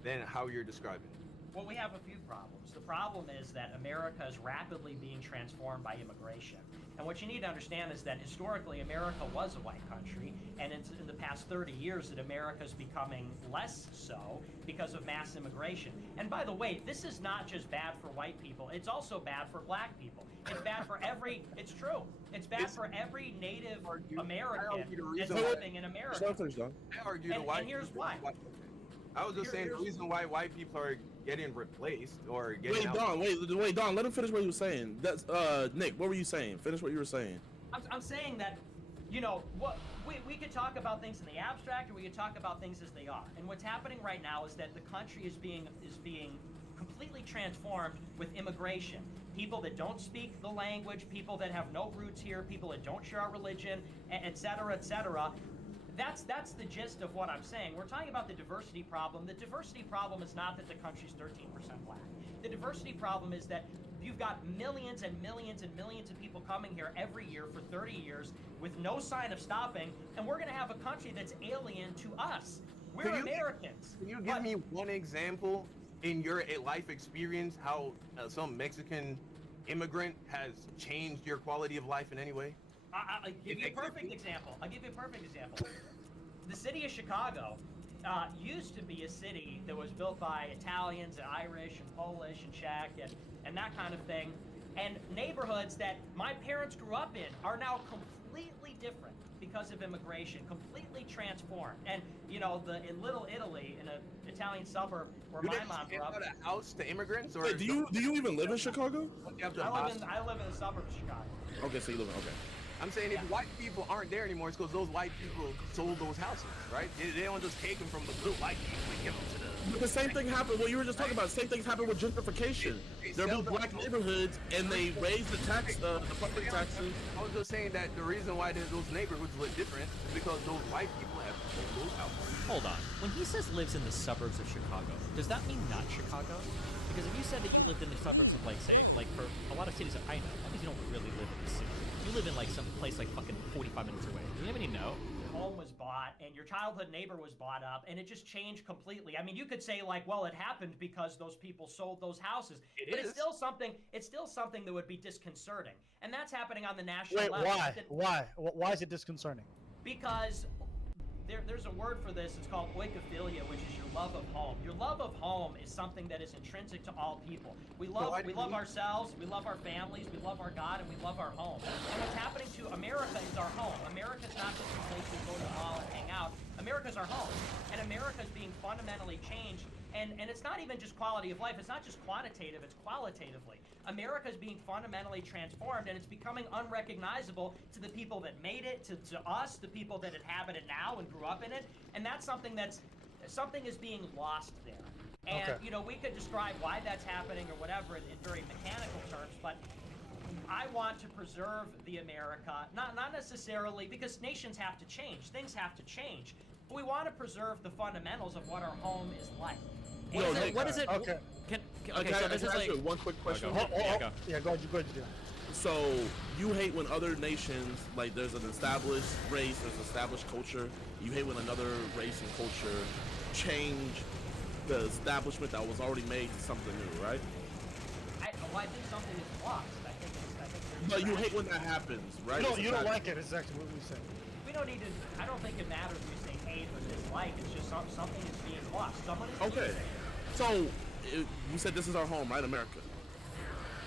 than how you're describing? Well, we have a few problems. The problem is that America is rapidly being transformed by immigration. And what you need to understand is that historically America was a white country, and in the past 30 years that America is becoming less so because of mass immigration. And by the way, this is not just bad for white people, it's also bad for black people. It's bad for it's true. It's bad for every Native American that's living in America. I argue and here's why. I was just saying the reason why white people are getting replaced or getting Wait, Don, let him finish what he was saying. That's Nick, what were you saying? Finish what you were saying. I'm saying that, what we could talk about things in the abstract, or we could talk about things as they are. And what's happening right now is that the country is being completely transformed with immigration. People that don't speak the language, people that have no roots here, people that don't share our religion, et cetera, et cetera. That's the gist of what I'm saying. We're talking about the diversity problem. The diversity problem is not that the country's 13% black. The diversity problem is that you've got millions and millions and millions of people coming here every year for 30 years with no sign of stopping, and we're going to have a country that's alien to us. We're Americans. Can you give me one example in your life experience how some Mexican immigrant has changed your quality of life in any way? I'll give you a perfect example. The city of Chicago used to be a city that was built by Italians and Irish and Polish and Czech and that kind of thing. And neighborhoods that my parents grew up in are now completely different because of immigration, completely transformed. And in Little Italy, in an Italian suburb where my mom grew up. A house to immigrants, or Wait, do you even live in Chicago? I live in the suburbs of Chicago. Okay, so you live in I'm saying if white people aren't there anymore, it's because those white people sold those houses, right? They don't just take them from the good white people and give them to the... But the same thing happened, what you were just talking about, same things happen with gentrification. There are black neighborhoods, and they raise the public taxes. I was just saying that the reason why those neighborhoods look different is because those white people have sold those houses. Hold on. When he says lives in the suburbs of Chicago, does that mean not Chicago? Because if you said that you lived in the suburbs of, for a lot of cities that I know, that means you don't really live in the city. You live in, some place, fucking 45 minutes away. Do you have any know? Home was bought, and your childhood neighbor was bought up, and it just changed completely. I mean, you could say, well, it happened because those people sold those houses. It's still something that would be disconcerting. And that's happening on the national level. Why? Why is it disconcerting? Because there's a word for this. It's called oikophilia, which is your love of home. Your love of home is something that is intrinsic to all people. We love ourselves, we love our families, we love our God, and we love our home. And what's happening to America is our home. America's not just a place we go to the mall and hang out. America's our home. And America's being fundamentally changed. And it's not even just quality of life. It's not just quantitative, it's qualitatively. America's being fundamentally transformed, and it's becoming unrecognizable to the people that made it, to us, the people that inhabit it now and grew up in it. And that's something is being lost there. And, we could describe why that's happening or whatever in very mechanical terms, but I want to preserve the America, not necessarily, because nations have to change, things have to change, but we want to preserve the fundamentals of what our home is like. What is it? Okay. So this is one quick question. Yeah, go ahead. So you hate when other nations, there's an established race, there's established culture. You hate when another race and culture change the establishment that was already made to something new, right? I think something is lost. But you hate when that happens, right? You don't like it. It's actually what we say. We don't need to. I don't think it matters if we say hate or dislike. It's just something is being lost. Someone is Okay, losing. so you said this is our home, right, America?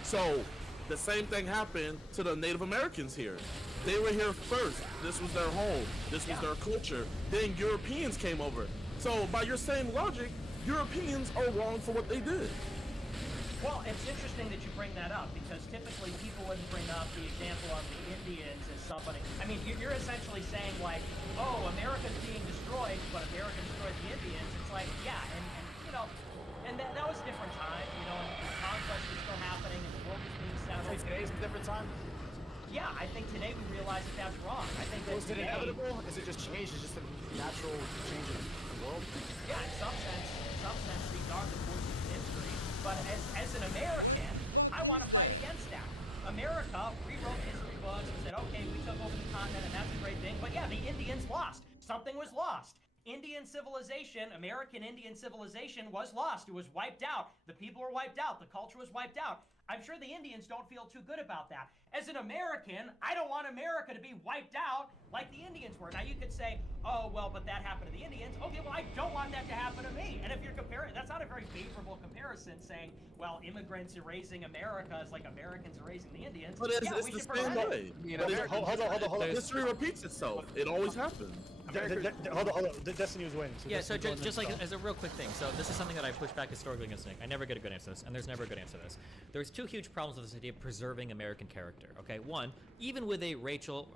So the same thing happened to the Native Americans here. They were here first. This was their home. This was their culture. Then Europeans came over. So by your same logic, Europeans are wrong for what they did. Well, it's interesting that you bring that up because typically people wouldn't bring up the example of the Indians as somebody. I mean, you're essentially saying like, oh, America's being destroyed, but America destroyed the Indians. It's like, yeah, and you know, and that was a different time, you know, and conquest was still happening, and the world was being settled. Today's a different time. Yeah, I think today we realize that that's wrong. I think that Is it today, inevitable? Is it just change? Is it just a natural change in the world? yeah, in some sense, these are the forces of history. But as an American, I want to fight against that. America rewrote history books and said, okay, we took over the continent, and that's a great thing. But yeah, the Indians lost. Something was lost. Indian civilization, American Indian civilization was lost. It was wiped out. The people were wiped out. The culture was wiped out. I'm sure the Indians don't feel too good about that. As an American, I don't want America to be wiped out like the Indians were. Now you could say, oh, well, but that happened to the Indians. Okay, well, I don't want that to happen to me. And if you're comparing, that's not a very favorable comparison saying, well, immigrants erasing America is like Americans erasing the Indians. But it's the same way. You know, Hold on. History repeats itself. It always happens. Hold on. The Destiny was winning. Yeah, so Destiny's just going like next. as a real quick thing, so this is something that I push back historically against Nick. I never get a good answer to this, and there's never a good answer to this. There's two huge problems with this idea of preserving American character. Okay, one, even with a racial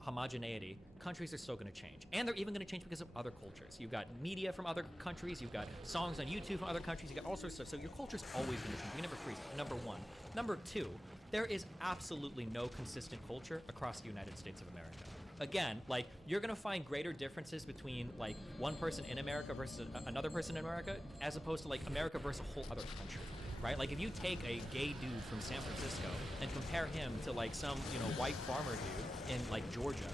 homogeneity, countries are still going to change, and they're even going to change because of other cultures. You've got media from other countries, you've got songs on YouTube from other countries, you got all sorts of stuff. So your culture's always going to change. You can never freeze it. Number one. Number two, there is absolutely no consistent culture across the United States of America. Again, like, you're gonna find greater differences between like one person in America versus another person in America, as opposed to like America versus a whole other country, right? Like, if you take a gay dude from San Francisco and compare him to like some, you know, white farmer dude in like Georgia,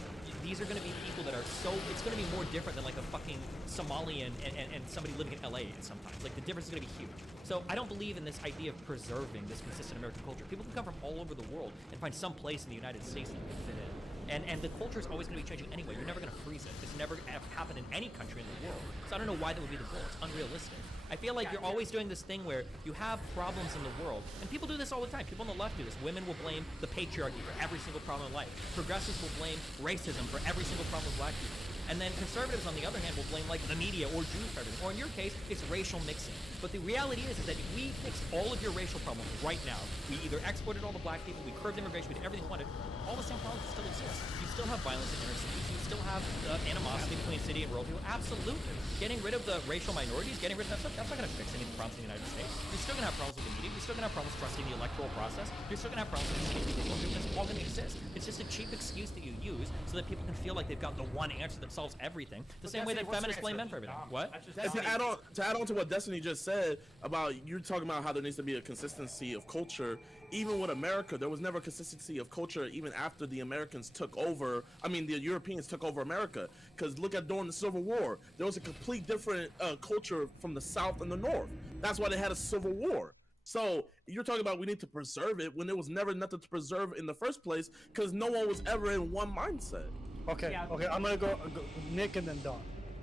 these are gonna be people that are so, it's gonna be more different than like a fucking Somalian and somebody living in LA sometimes. Like, the difference is gonna be huge. So I don't believe in this idea of preserving this consistent American culture. People can come from all over the world and find some place in the United States that can fit in. And the culture is always going to be changing anyway. You're never going to freeze it. It's never happened in any country in the world. So I don't know why that would be the goal. It's unrealistic. I feel like you're always doing this thing where you have problems in the world, and people do this all the time. People on the left do this. Women will blame the patriarchy for every single problem in life. Progressives will blame racism for every single problem with black people. And then conservatives, on the other hand, will blame like the media or Jews for everything. Or in your case, it's racial mixing. But the reality is that if we fixed all of your racial problems right now, we either exported all the black people, we curbed immigration, we did everything we wanted, all the same problems still exist. You still have violence in inner cities. You still have animosity between city and rural people. Absolutely. Getting rid of the racial minorities, getting rid of that stuff, that's not going to fix any of the problems in the United States. You're still going to have problems with the media. You're still going to have problems trusting the electoral process. You're still going to have problems with the people. It's all going to exist. It's just a cheap excuse that you use so that people can feel like they've got the one answer that solves everything. The same way that feminists blame men for everything. What? To add on to what Destiny just said about, you're talking about how there needs to be a consistency of culture. Even with America, there was never consistency of culture even after the Americans took over. I mean, the Europeans took over America. Because look at during the Civil War, there was a complete different culture from the South and the North. That's why they had a Civil War. So you're talking about we need to preserve it when there was never nothing to preserve in the first place because no one was ever in one mindset. Okay, Yeah. okay, I'm gonna go Nick and then Don.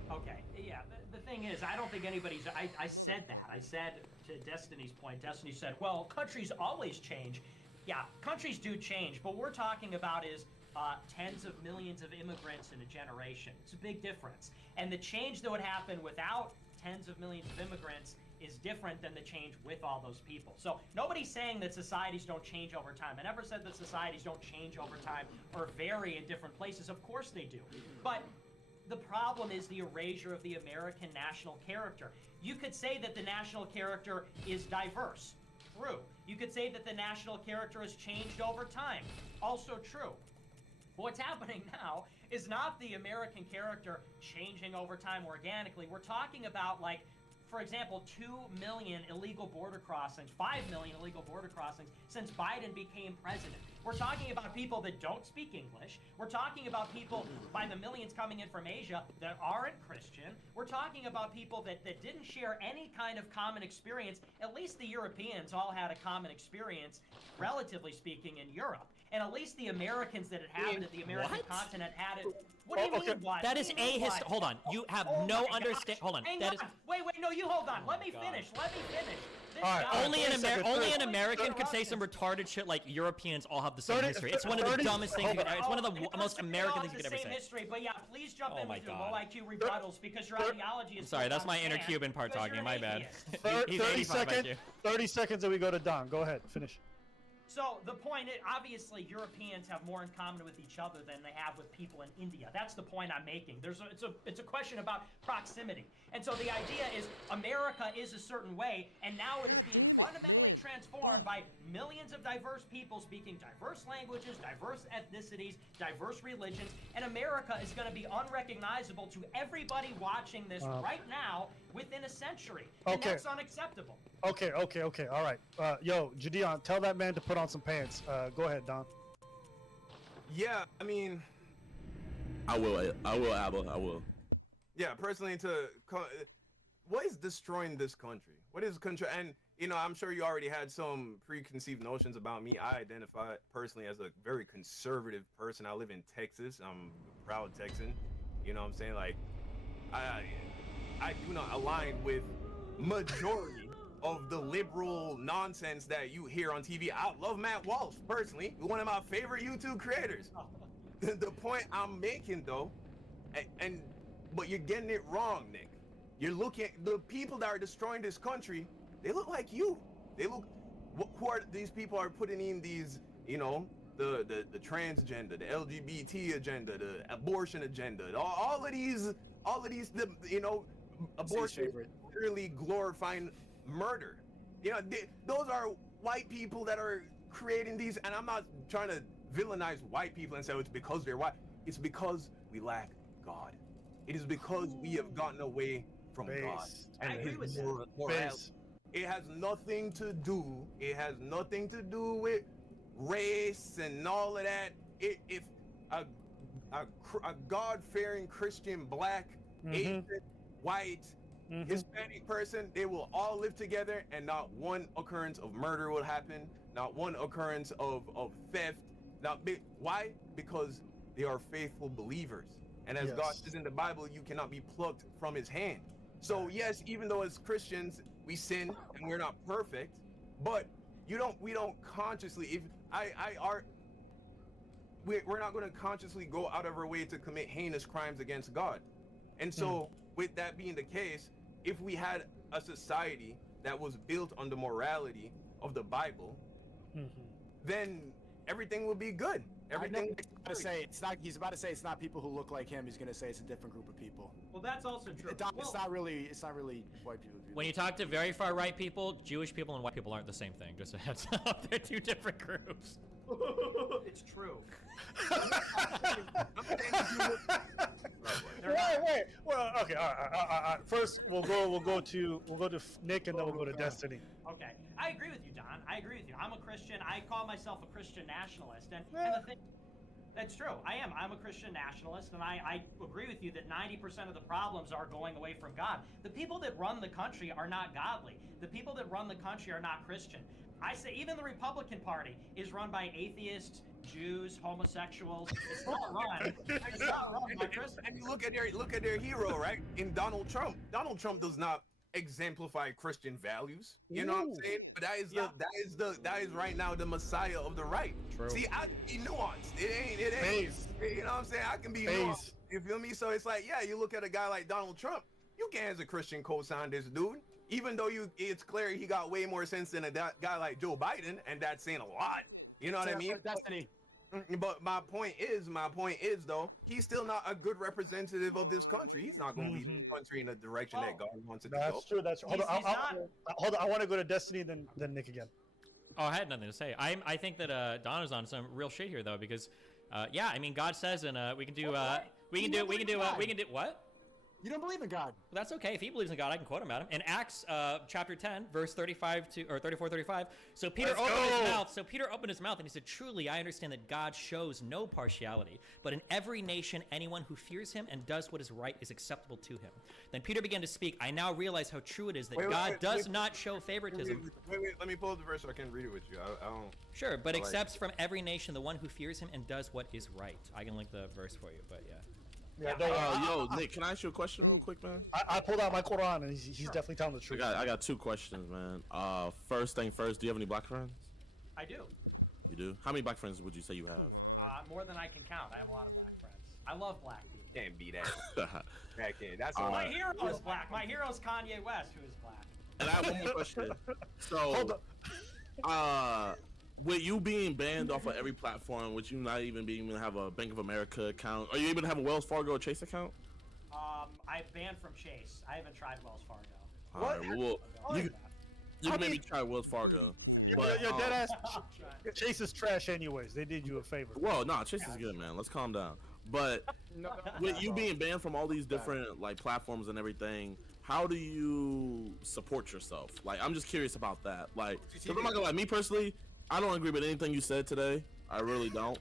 Okay, yeah, the thing is, I don't think anybody's, I said that. I said, to Destiny's point, Destiny said, well, countries always change. Yeah, countries do change, but what we're talking about is tens of millions of immigrants in a generation. It's a big difference. And the change that would happen without tens of millions of immigrants is different than the change with all those people. So nobody's saying that societies don't change over time. I never said that societies don't change over time or vary in different places. Of course they do. But the problem is the erasure of the American national character. You could say that the national character is diverse. True. You could say that the national character has changed over time. Also true. But what's happening now is not the American character changing over time organically. We're talking about, like, for example, 2 million illegal border crossings, 5 million illegal border crossings since Biden became president. We're talking about people that don't speak English. We're talking about people by the millions coming in from Asia that aren't Christian. We're talking about people that didn't share any kind of common experience. At least the Europeans all had a common experience, relatively speaking, in Europe. And at least the Americans that inhabited the American continent had it. What do you mean what? That is What do you mean a what? Hold on. You have Oh no my gosh. understanding. Hold on. Hang That on. is Wait, no, you hold on. Let me God. finish. This All right, guy- only wait a second, only an thirty- American could say some retarded shit like Europeans all have the same 30 history. It's one of the 30 dumbest things. hold on. It's one of the It most doesn't American belong things you to could the ever same say. history, but yeah, please jump Oh in my with your God. low IQ rebuttals because your ideology is. Sorry, built that's on my inner sand, Cuban part because talking. you're My an bad. atheist. He's 30 85 seconds. IQ. 30 seconds, and we go to Don. Go ahead, finish. So the point is, obviously, Europeans have more in common with each other than they have with people in India. That's the point I'm making. It's a question about proximity. And so the idea is America is a certain way, and now it is being fundamentally transformed by millions of diverse people speaking diverse languages, diverse ethnicities, diverse religions, and America is going to be unrecognizable to everybody watching this right now within a century. And Okay. that's unacceptable. Okay, all right. Yo, Jadeon, tell that man to put on some pants. Go ahead, Don. Yeah, I mean, I will, Abba. I will. yeah, personally, what is destroying this country? What is country? And you know, I'm sure you already had some preconceived notions about me. I identify personally as a very conservative person. I live in Texas. I'm a proud Texan. You know what I'm saying? Like, I do not align with majority of the liberal nonsense that you hear on TV. I love Matt Walsh personally, one of my favorite YouTube creators. The point I'm making though, but you're getting it wrong, Nick. You're looking at the people that are destroying this country. They look like you. They look. Who are these people? Are putting in these, you know, the transgender, the LGBT agenda, the abortion agenda, all of these, you know, abortion really glorifying murder. You know, those are white people that are creating these, and I'm not trying to villainize white people and say it's because they're white. It's because we lack God. It is because we have gotten away from God and His morality. It has nothing to do. It has nothing to do with race and all of that. If a God-fearing Christian, black, Asian, white, Hispanic person, they will all live together, and not one occurrence of murder will happen. Not one occurrence of theft. Why? Because they are faithful believers. And as God says in the Bible, you cannot be plucked from His hand. So yes, even though as Christians we sin and we're not perfect, but we don't consciously. We're not going to consciously go out of our way to commit heinous crimes against God. And so, with that being the case, if we had a society that was built on the morality of the Bible, then everything would be good. Everything. He's about to say it's not people who look like him. He's going to say it's a different group of people. Well, that's also true. It's not really white people. When you talk to very far right people, Jewish people and white people aren't the same thing. Just a heads up, they're two different groups. It's true. Wait. Well, okay. All right. First, we'll go to Nick, and then we'll go to Destiny. Okay, I agree with you, Don. I agree with you. I'm a Christian. I call myself a Christian nationalist, and the thing. That's true. I am. I'm a Christian nationalist, and I agree with you that 90% of the problems are going away from God. The people that run the country are not godly. The people that run the country are not Christian. I say even the Republican Party is run by atheists, Jews, homosexuals. It's not run. It's not run by Christians. And look at their hero, right? In Donald Trump. Donald Trump does not exemplify Christian values. You know what I'm saying? But that is right now the Messiah of the right. True. See, I can be nuanced. It ain't. Phase. You know what I'm saying? I can be nuanced. You feel me? So it's like, yeah, you look at a guy like Donald Trump, you can't as a Christian co-sign this dude. Even though it's clear he got way more sense than a guy like Joe Biden, and that's saying a lot. You know what I mean? Destiny. But my point is though, he's still not a good representative of this country. He's not going to lead the country in the direction that God wants it to go. That's true. Hold on. I want to go to Destiny, then Nick again. Oh, I had nothing to say. I think that Don is on some real shit here though, because yeah, I mean God says, and we can do what? You don't believe in God. Well, that's okay. If he believes in God, I can quote him at him. In Acts chapter 10, verse 34-35. So Peter opened his mouth and he said, "Truly, I understand that God shows no partiality, but in every nation, anyone who fears him and does what is right is acceptable to him." Then Peter began to speak. "I now realize how true it is that God does not show favoritism." Wait, let me pull up the verse so I can read it with you. I don't. Sure, but accepts from every nation the one who fears him and does what is right. I can link the verse for you, but yeah. Yeah, don't worry. Yo, Nick, can I ask you a question real quick, man? I pulled out my Quran, and he's definitely telling the truth. I got 2 questions, man. First thing first, do you have any black friends? I do. You do? How many black friends would you say you have? More than I can count. I have a lot of black friends. I love black people. Can't be that. That's my hero is black. My hero is Kanye West, who is black. And I have one more question. So, with you being banned off of every platform, with you not even being able to have a Bank of America account, are you able to have a Wells Fargo or Chase account? I banned from Chase. I haven't tried Wells Fargo. All right, well, you can maybe try Wells Fargo. But, you're dead ass. Chase is trash, anyways. They did you a favor. Well, no, Chase is good, man. Let's calm down. But with you being banned from all these different like platforms and everything, how do you support yourself? Like, I'm just curious about that. Like, 'cause I'm not gonna lie, me personally, I don't agree with anything you said today. I really don't.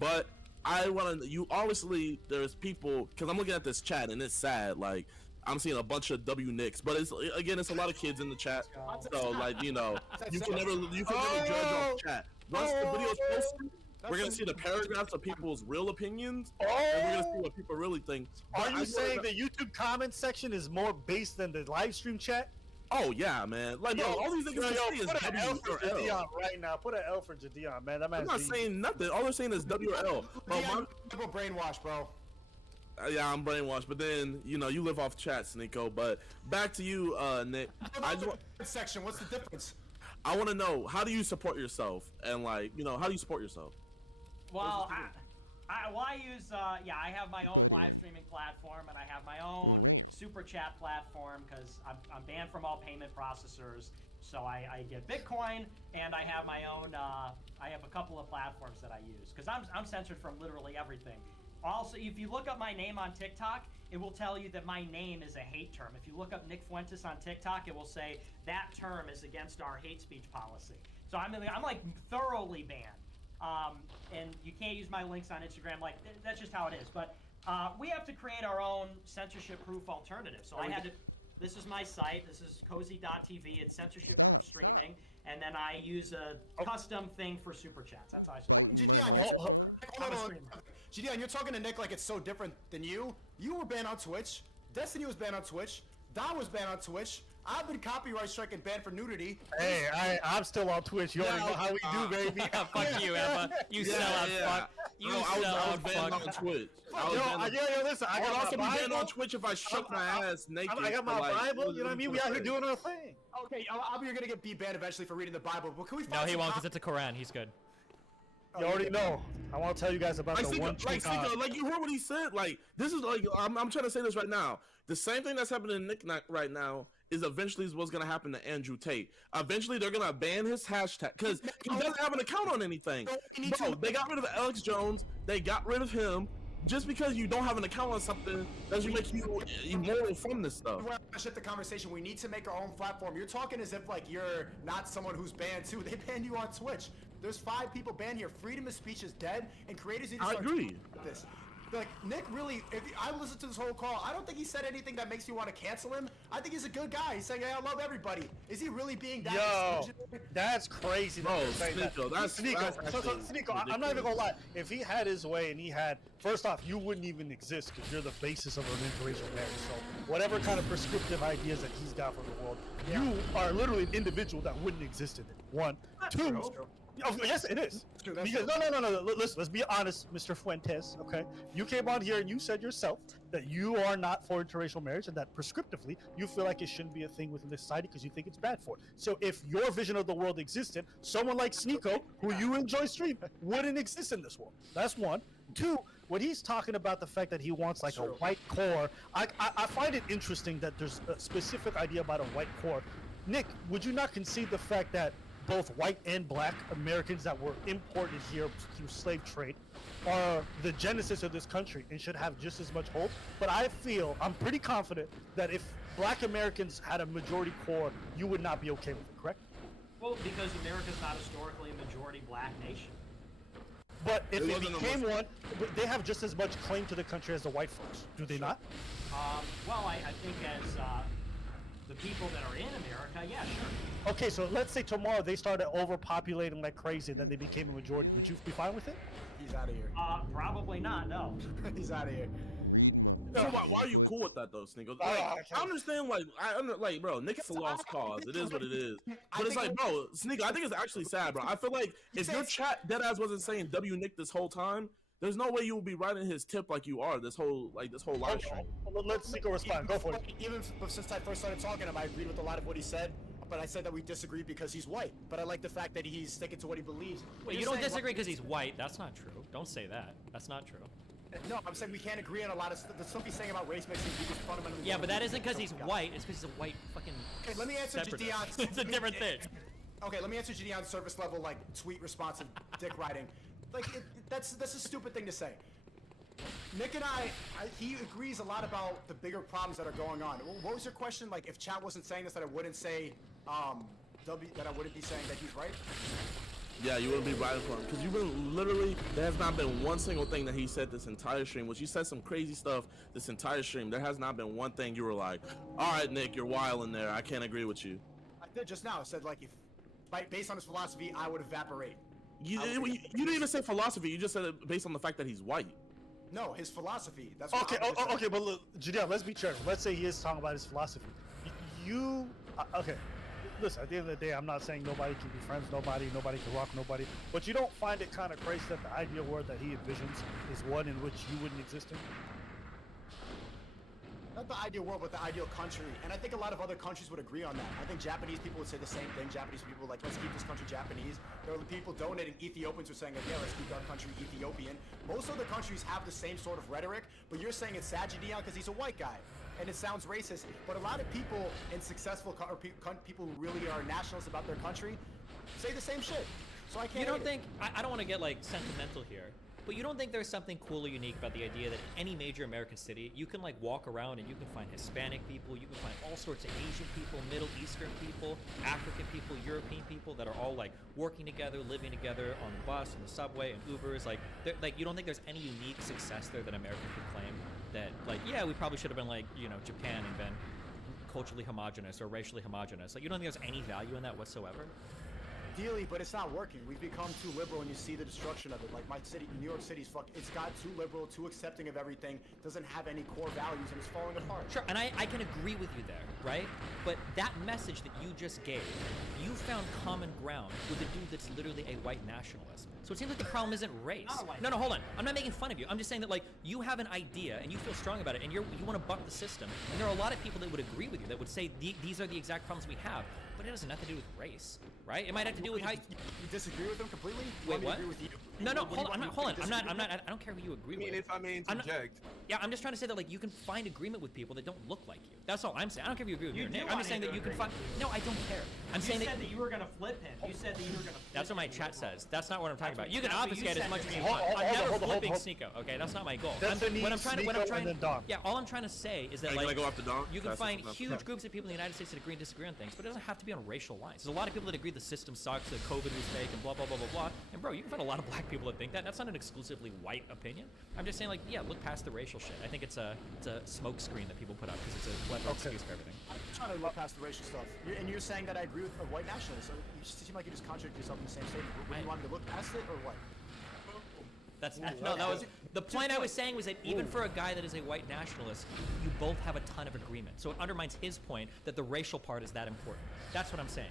But I want to. You obviously, there's people, because I'm looking at this chat and it's sad. Like, I'm seeing a bunch of W Nicks, but it's a lot of kids in the chat. So like, you can never judge off chat. Once the video's posted, we're gonna see the paragraphs of people's real opinions, and we're gonna see what people really think. Are you saying the YouTube comment section is more based than the live stream chat? Oh yeah, man. Like, bro, all these niggas say is put an L for W or L. right now. Put an L for Jadion, man. That man's I'm not saying nothing. All they're saying is W or L. People brainwash, bro. Yeah, I'm brainwashed, but then you live off chat, Sneeko. But back to you, Nick. Section. What's the difference? I want to know, how do you support yourself, and like, how do you support yourself? Well, I use I have my own live streaming platform, and I have my own super chat platform because I'm banned from all payment processors. So I get Bitcoin, and I have my own. I have a couple of platforms that I use because I'm censored from literally everything. Also, if you look up my name on TikTok, it will tell you that my name is a hate term. If you look up Nick Fuentes on TikTok, it will say that term is against our hate speech policy. So I'm like thoroughly banned. And you can't use my links on Instagram. Like, that's just how it is. But we have to create our own censorship-proof alternative. So this is my site. This is cozy.tv. It's censorship-proof streaming. And then I use a custom thing for super chats. That's how I support it. Gideon, you're talking to Nick like it's so different than you. You were banned on Twitch. Destiny was banned on Twitch. Don was banned on Twitch. I've been copyright struck and banned for nudity. Hey, I'm still on Twitch. You already know how we do, baby. Fuck you, Emma. You sell out, fuck. I was banned on Twitch. Listen, I would also be banned on Twitch if I shook my ass naked. I got my Bible, you know what I mean? We out here doing our thing. Okay, you're gonna get banned eventually for reading the Bible, but can we? No, he won't, because it's a Quran. He's good. You already know. I want to tell you guys about the one true God. Like, you heard what he said. Like, this is like, I'm trying to say this right now. The same thing that's happening to Nick right now is eventually what's going to happen to Andrew Tate. Eventually, they're going to ban his hashtag because he doesn't have an account on anything. Bro, they got rid of Alex Jones. They got rid of him. Just because you don't have an account on something doesn't make you immoral from this stuff. We're gonna shift the conversation. We need to make our own platform. You're talking as if like you're not someone who's banned too. They banned you on Twitch. There's 5 people banned here. Freedom of speech is dead, and creators need to start agree. This. Like, Nick really, if I listened to this whole call, I don't think he said anything that makes you want to cancel him. I think he's a good guy. He's saying, hey, I love everybody. Is he really being that exclusionary? That's crazy. Bro, Sneeko, that's Sneeko, I'm not even gonna lie. If he had his way and he had, first off, you wouldn't even exist because you're the basis of an interracial marriage. So whatever kind of prescriptive ideas that he's got for the world, you are literally an individual that wouldn't exist in it. 1, 2. Oh, yes, it is. Because no. Let's be honest, Mr. Fuentes. Okay, you came on here and you said yourself that you are not for interracial marriage and that prescriptively you feel like it shouldn't be a thing within this society because you think it's bad for it. So if your vision of the world existed, someone like Sneeko, who you enjoy streaming, wouldn't exist in this world. That's 1. 2. When he's talking about the fact that he wants like a white core, I find it interesting that there's a specific idea about a white core. Nick, would you not concede the fact that both white and black Americans that were imported here through slave trade are the genesis of this country and should have just as much hope? But I'm pretty confident that if black Americans had a majority core, you would not be okay with it, correct? Well, because America's not historically a majority black nation. But if it became one, they have just as much claim to the country as the white folks, do they not? Well, I think as the people that are in America, yeah, sure. Okay, so let's say tomorrow they started overpopulating like crazy and then they became a majority. Would you be fine with it? He's out of here. Probably not, no. He's out of here. So why are you cool with that though, Sneeko? Like, I understand, like, bro, Nick, it's a lost cause. It is what it is. But it's like, bro, Sneeko, I think it's actually sad, bro. I feel like if your chat deadass wasn't saying W Nick this whole time, there's no way you will be writing his tip like you are this whole live stream. Let's Sneeko respond. Go for it. Even since I first started talking to him, I agreed with a lot of what he said. But I said that we disagree because he's white. But I like the fact that he's sticking to what he believes. Wait, you don't disagree because he's white? That's not true. Don't say that. That's not true. No, I'm saying we can't agree on a lot of stuff. The stuff he's saying about race makes him just fundamentally. Yeah, but that isn't because he's white. It's because he's a white fucking. Okay, let me answer Gideon's. It's a different thing. Okay, let me answer Gideon's surface level, like, tweet responsive dick writing. Like, that's a stupid thing to say. Nick and he agrees a lot about the bigger problems that are going on. What was your question? Like, if chat wasn't saying this, that I wouldn't say, that I wouldn't be saying that he's right? Yeah, you wouldn't be writing for him because you've been literally. There has not been one single thing that he said this entire stream. Which he said some crazy stuff this entire stream. There has not been one thing you were like, "All right, Nick, you're wild in there. I can't agree with you." I did just now. I said like, if based on his philosophy, I would evaporate. You didn't even say philosophy. You just said it based on the fact that he's white. No, his philosophy. That's okay. Okay, but look, Gideon, let's be careful. Let's say he is talking about his philosophy. Okay. Listen, at the end of the day, I'm not saying nobody can be friends, nobody can rock nobody, but you don't find it kind of crazy that the ideal world that he envisions is one in which you wouldn't exist in? Not the ideal world, but the ideal country. And I think a lot of other countries would agree on that. I think Japanese people would say the same thing. Japanese people like, let's keep this country Japanese. There are people donating. Ethiopians are saying, like, yeah, let's keep our country Ethiopian. Most other countries have the same sort of rhetoric, but you're saying it's sad Gideon because he's a white guy. And it sounds racist, but a lot of people in successful people who really are nationalists about their country say the same shit. So I can't. You don't think? I don't want to get like sentimental here, but you don't think there's something cool or unique about the idea that in any major American city you can like walk around and you can find Hispanic people, you can find all sorts of Asian people, Middle Eastern people, African people, European people that are all like working together, living together on the bus, on the subway, and Ubers. Like you don't think there's any unique success there that America could claim? That like, yeah, we probably should have been like, you know, Japan and been culturally homogenous or racially homogenous. Like, you don't think there's any value in that whatsoever? Ideally, but it's not working. We've become too liberal, and you see the destruction of it. Like my city, New York City's it's got too liberal, too accepting of everything, doesn't have any core values, and it's falling apart. Sure, and I can agree with you there, right? But that message that you just gave, you found common ground with a dude that's literally a white nationalist. So it seems like the problem isn't race. No, hold on. I'm not making fun of you. I'm just saying that like you have an idea and you feel strong about it, and you want to buck the system. And there are a lot of people that would agree with you that would say these are the exact problems we have. But it has nothing to do with race, right? It might have to do with how you disagree with them completely. Wait, what? Agree with you? No, hold on. I don't care who you agree with. If I may interject. Yeah, I'm just trying to say that like you can find agreement with people that don't look like you. That's all I'm saying. I don't care if you agree with me. I'm just saying that you can find. No, I don't care. I'm saying that you were gonna flip him. You said that you were gonna. That's what my chat says. That's not what I'm talking about. You can obfuscate as much as you want. I'm never flipping Sneeko. Okay, that's not my goal. Yeah, all I'm trying to say is that like you can find huge groups of people in the United States that agree and disagree on things, but it doesn't have to be on racial lines. There's a lot of people that agree the system sucks, that COVID was fake, and blah blah blah blah blah. And bro, you can find a lot of black people that think that. That's not an exclusively white opinion. I'm just saying like, yeah, look past the racial shit. I think it's a smoke screen that people put up because it's a clever excuse for everything. I'm trying to look past the racial stuff. And you're saying that I agree with a white nationalist. So you just seem like you just contradict yourself in the same statement. Would you want me to look past it or what? No, that was the point I was saying was that even for a guy that is a white nationalist, you both have a ton of agreement. So it undermines his point that the racial part is that important. That's what I'm saying.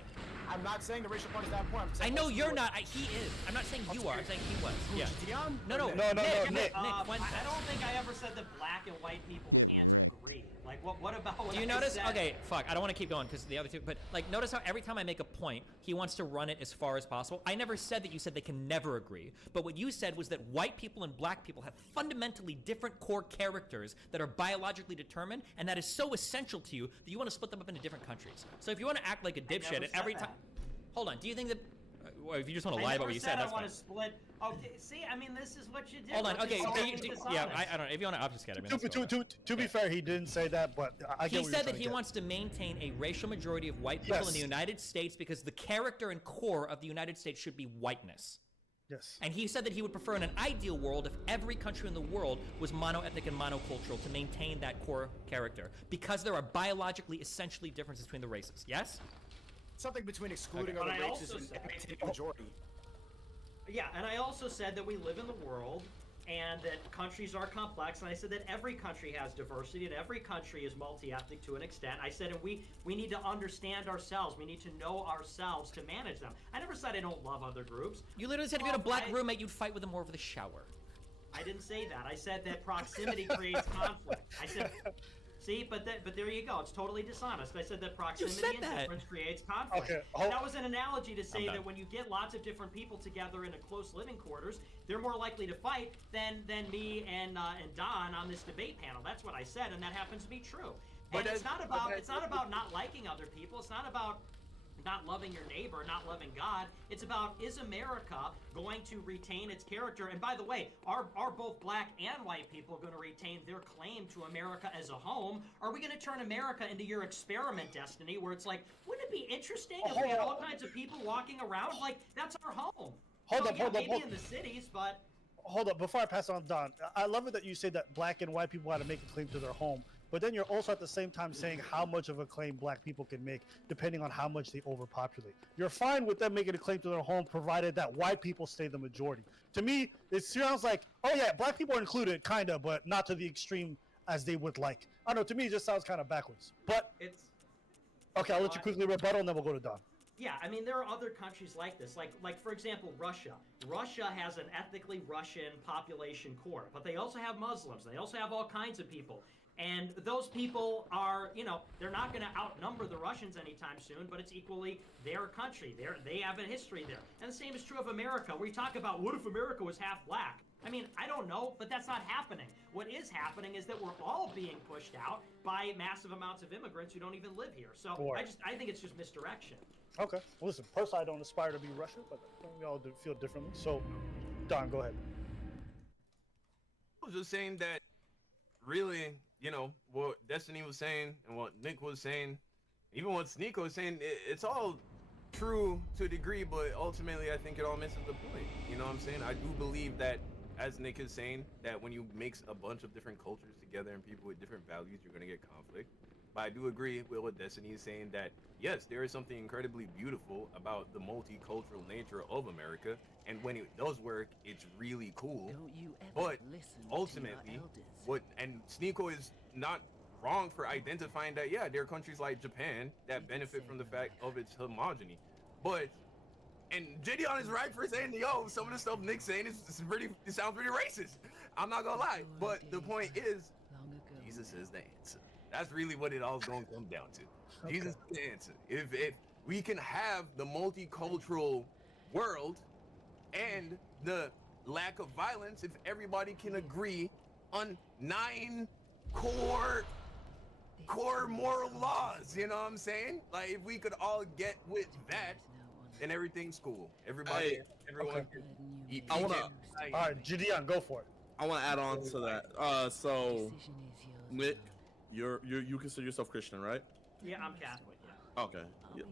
I'm not saying the racial part is that important. I know you're not. He is. I'm not saying you are. I'm saying he was. Yeah. No. Nick. I don't think I ever said that black and white people can't agree. Like, what about? Do you notice? Okay, fuck. I don't want to keep going because the other two. But like, notice how every time I make a point, he wants to run it as far as possible. I never said that you said they can never agree. But what you said was that white people and black people have fundamentally different core characters that are biologically determined, and that is so essential to you that you want to split them up into different countries. So if you want to act like a dipshit at every time, hold on. Do you think that? Well, if you just want to lie about what you said, that's fine. I want to split. Okay, see, I mean, this is what you do. Hold on. Okay. Yeah, I don't know. If you want to obfuscate, I mean. To be fair, he didn't say that, but I get what you're He said that he wants to maintain a racial majority of white people in the United States because the character and core of the United States should be whiteness. Yes. And he said that he would prefer in an ideal world if every country in the world was monoethnic and monocultural to maintain that core character because there are biologically essentially differences between the races. Yes? Something between excluding other races and maintaining a majority. Yeah, and I also said that we live in the world and that countries are complex, and I said that every country has diversity, and every country is multi-ethnic to an extent. I said, and we need to understand ourselves. We need to know ourselves to manage them. I never said I don't love other groups. You literally said if you had a black roommate, you'd fight with him over the shower. I didn't say that. I said that proximity creates conflict. I said, see, but there you go. It's totally dishonest. I said that proximity and difference creates conflict. Okay, That was an analogy to say that when you get lots of different people together in a close living quarters, they're more likely to fight than me and Don on this debate panel. That's what I said, and that happens to be true. And it's not about not liking other people. It's not about not loving your neighbor, not loving God. It's about, is America going to retain its character? And by the way, are both black and white people going to retain their claim to America as a home? Are we going to turn America into your experiment destiny where it's like, wouldn't it be interesting if we had all kinds of people walking around? Like, that's our home. Hold up. Maybe in the cities, but... Hold up, before I pass on Don, I love it that you say that black and white people had to make a claim to their home, but then you're also at the same time saying how much of a claim black people can make depending on how much they overpopulate. You're fine with them making a claim to their home provided that white people stay the majority. To me, it sounds like, oh yeah, black people are included, kind of, but not to the extreme as they would like. I don't know, to me it just sounds kind of backwards. But, it's... Okay, I'll let you quickly rebuttal and then we'll go to Don. Yeah, I mean, there are other countries like this. Like for example, Russia. Russia has an ethnically Russian population core, but they also have Muslims. They also have all kinds of people. And those people are, they're not going to outnumber the Russians anytime soon, but it's equally their country. They have a history there. And the same is true of America. We talk about, what if America was half black? I mean, I don't know, but that's not happening. What is happening is that we're all being pushed out by massive amounts of immigrants who don't even live here. So I think it's just misdirection. Okay. Well, listen, personally, I don't aspire to be Russian, but we all feel differently. So, Don, go ahead. I was just saying that, really, what Destiny was saying and what Nick was saying, even what Sneeko was saying, it's all true to a degree, but ultimately, I think it all misses the point. You know what I'm saying? I do believe that, as Nick is saying, that when you mix a bunch of different cultures together and people with different values, you're going to get conflict. But I do agree with what Destiny is saying that, yes, there is something incredibly beautiful about the multicultural nature of America. And when it does work, it's really cool. But ultimately, and Sneeko is not wrong for identifying that, yeah, there are countries like Japan that benefit from the fact of its homogeny. But, and Gideon is right for saying, yo, some of the stuff Nick's saying it sounds pretty racist. I'm not gonna lie. But the point is, Jesus is the answer. That's really what it all is going to come down to. Okay. Jesus is the answer. If we can have the multicultural world and the lack of violence, if everybody can agree on 9 core moral laws, you know what I'm saying? Like, if we could all get with that, then everything's cool. Everyone can eat. All right, Gideon, go for it. I want to add on to that. So, Nick, you consider yourself Christian, right? Yeah, I'm Catholic. Yeah. Okay. Yeah.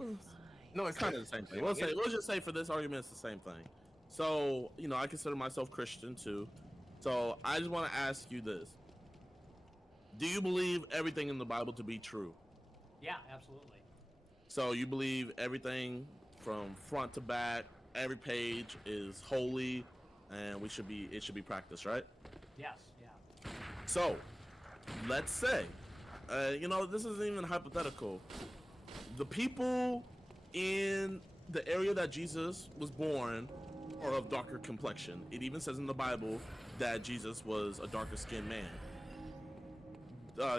No, it's kind of the same thing. We'll just say for this argument, it's the same thing. So, I consider myself Christian too. So, I just want to ask you this: do you believe everything in the Bible to be true? Yeah, absolutely. So, you believe everything from front to back, every page is holy, and it should be practiced, right? Yes. Yeah. So, let's say. This isn't even hypothetical. The people in the area that Jesus was born are of darker complexion. It even says in the Bible that Jesus was a darker skinned man.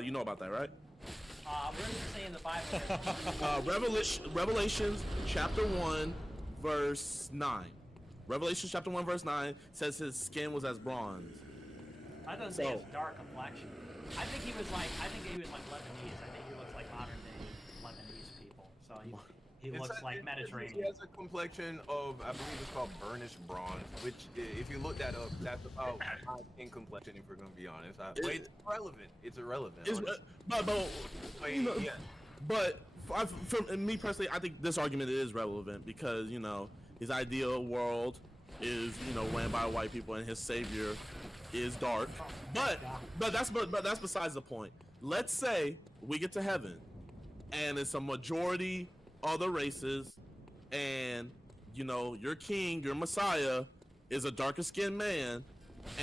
You know about that, right? Where does it say in the Bible? Revelations chapter 1, verse 9. Revelations chapter 1, verse 9 says his skin was as bronze. I don't say it's dark complexion. I think he was like Lebanese. I think he looks like modern day Lebanese people. So he looks like Mediterranean. He has a complexion of, I believe it's called burnished bronze, which, if you look that up, that's about in complexion, if we're going to be honest. It's irrelevant. It's irrelevant. But for me personally, I think this argument is relevant because, his ideal world is, ran by white people and his savior is dark. But that's besides the point. Let's say we get to heaven and it's a majority other races, and your king, your Messiah, is a darker skinned man.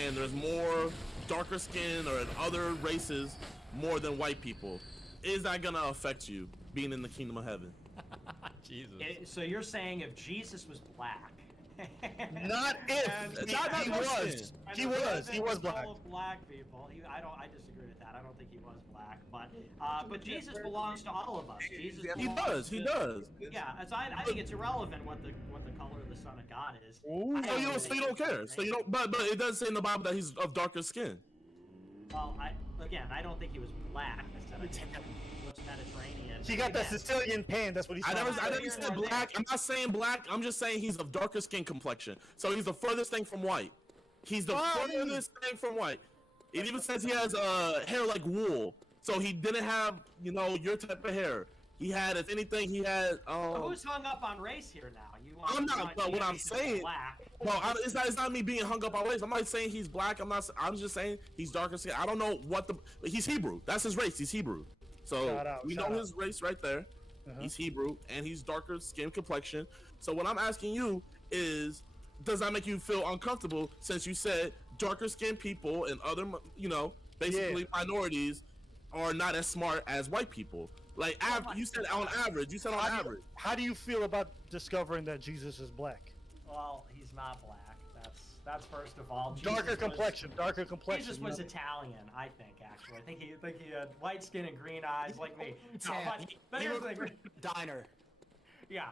and there's more darker skin or other races more than white people, is that gonna affect you being in the kingdom of heaven? Jesus. So you're saying if Jesus was black? Not if he was. He was black. Full of black people. I disagree with that. I don't think he was black, but Jesus belongs to all of us. Jesus. He does. He does. Yeah, so I think it's irrelevant what the color of the Son of God is. So you don't care. So you don't. But it does say in the Bible that he's of darker skin. Well, I don't think he was black. I said he looks Mediterranean. He got that Sicilian pan. That's what he's. I never said black. I'm not saying black. I'm just saying he's of darker skin complexion. So he's the furthest thing from white. He's the furthest thing from white. It even says he has hair like wool. So he didn't have, your type of hair. He had, if anything, he had. Who's hung up on race here now? I'm not. But what I'm saying. Well, it's not me being hung up on race. I'm not saying he's black. I'm just saying he's darker skin. I don't know he's Hebrew. That's his race. He's Hebrew. So we know his race right there. He's Hebrew and he's darker skin complexion. So what I'm asking you is, does that make you feel uncomfortable since you said darker skinned people and other, basically minorities are not as smart as white people? Like, you said on average. You said on average. How do you feel about discovering that Jesus is black? Well, he's not black. That's first of all. Darker complexion. Jesus was Italian, I think. Actually, I think he had white skin and green eyes like me. No, but here's the thing. Diner. Yeah.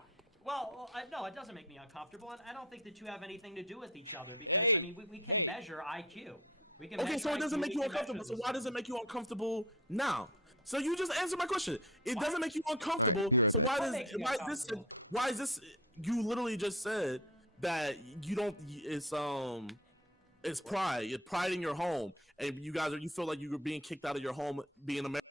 Well, no, it doesn't make me uncomfortable, and I don't think the two have anything to do with each other because we can measure IQ. We can. Okay, so it doesn't make you uncomfortable. So why does it make you uncomfortable now? So you just answered my question. It doesn't make you uncomfortable. So why is this? You literally just said that you don't. It's pride. It's pride in your home, and you feel like you're being kicked out of your home, being American.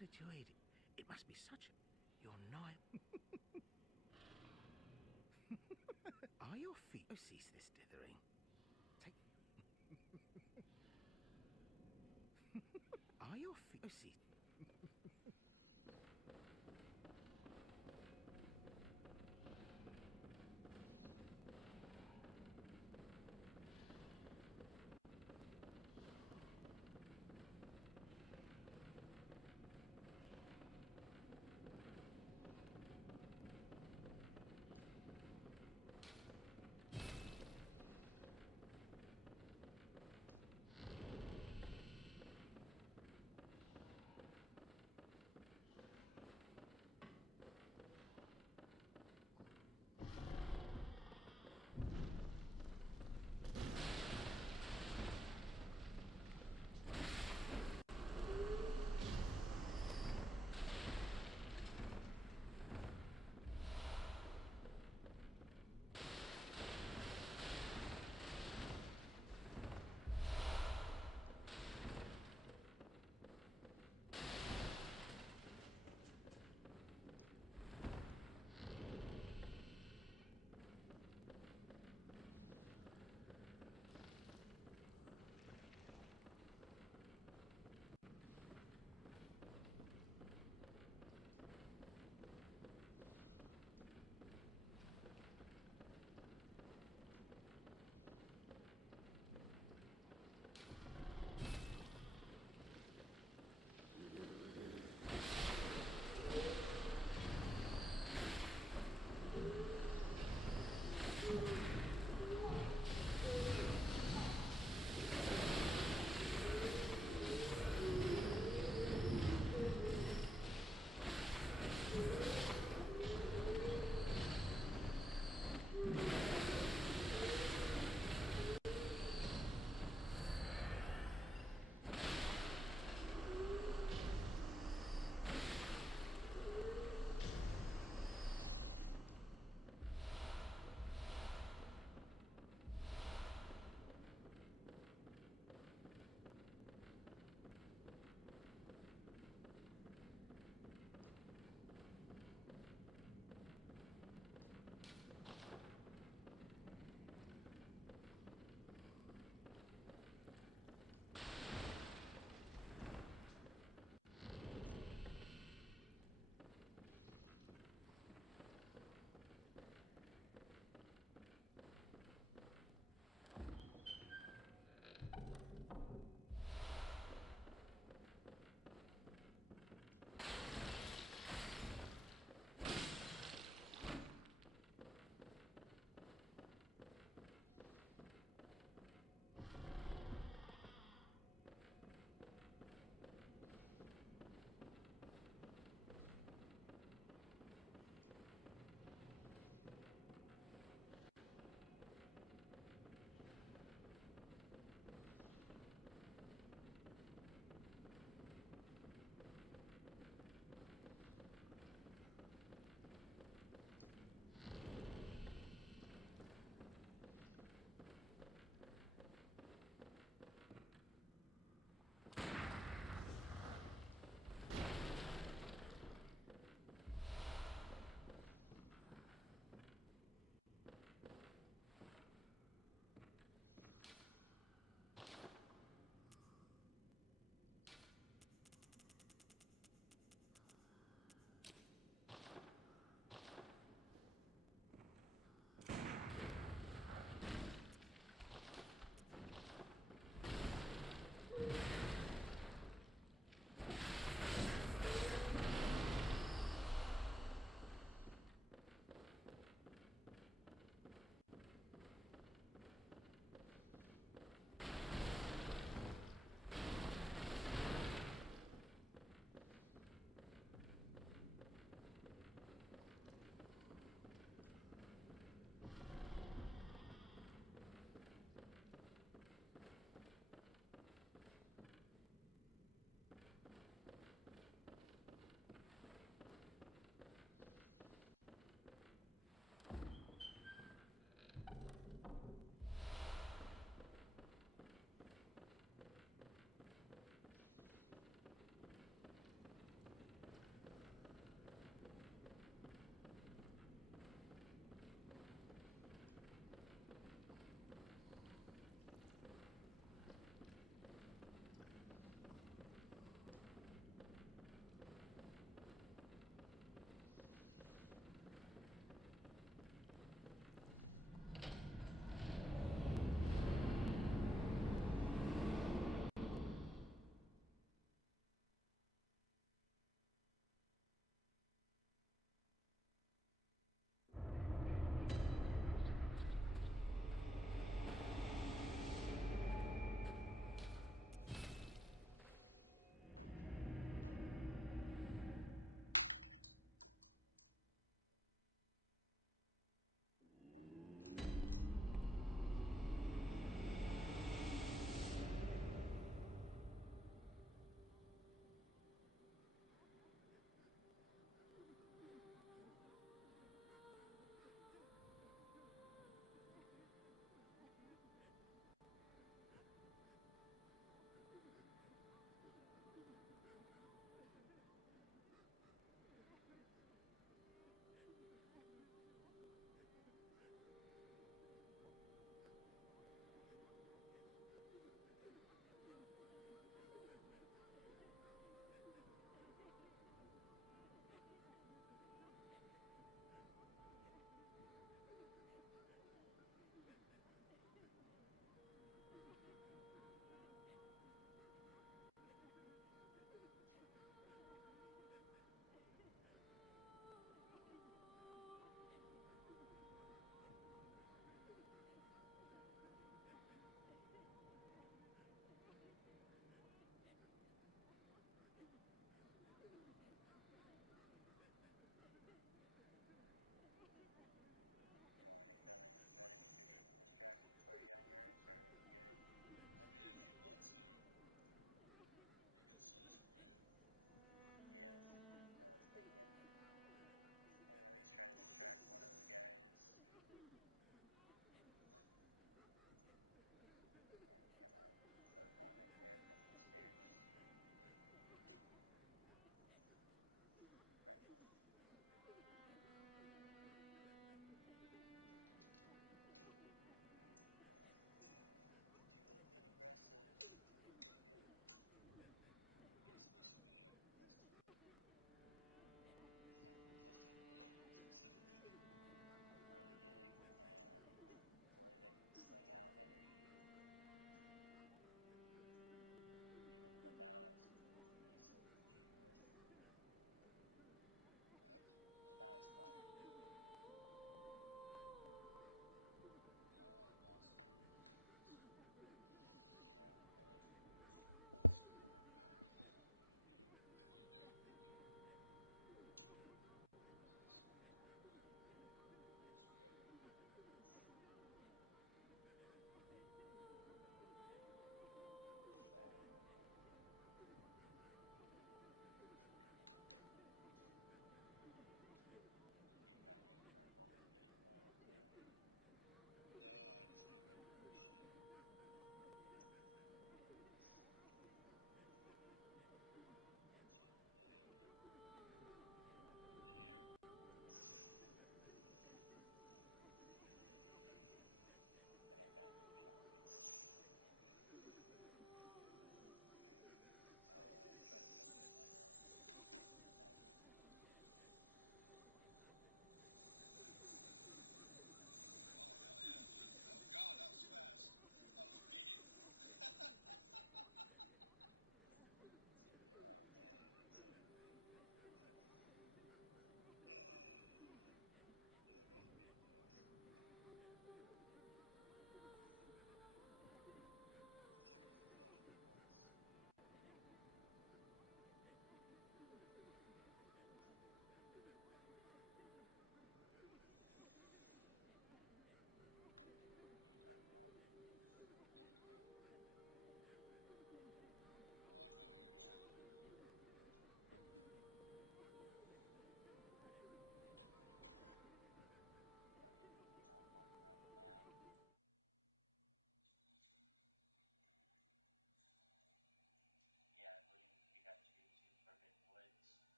What did you eat? It must be such a... Your knife... Are your feet... Oh, cease this dithering. Take... Are your feet... Oh, cease...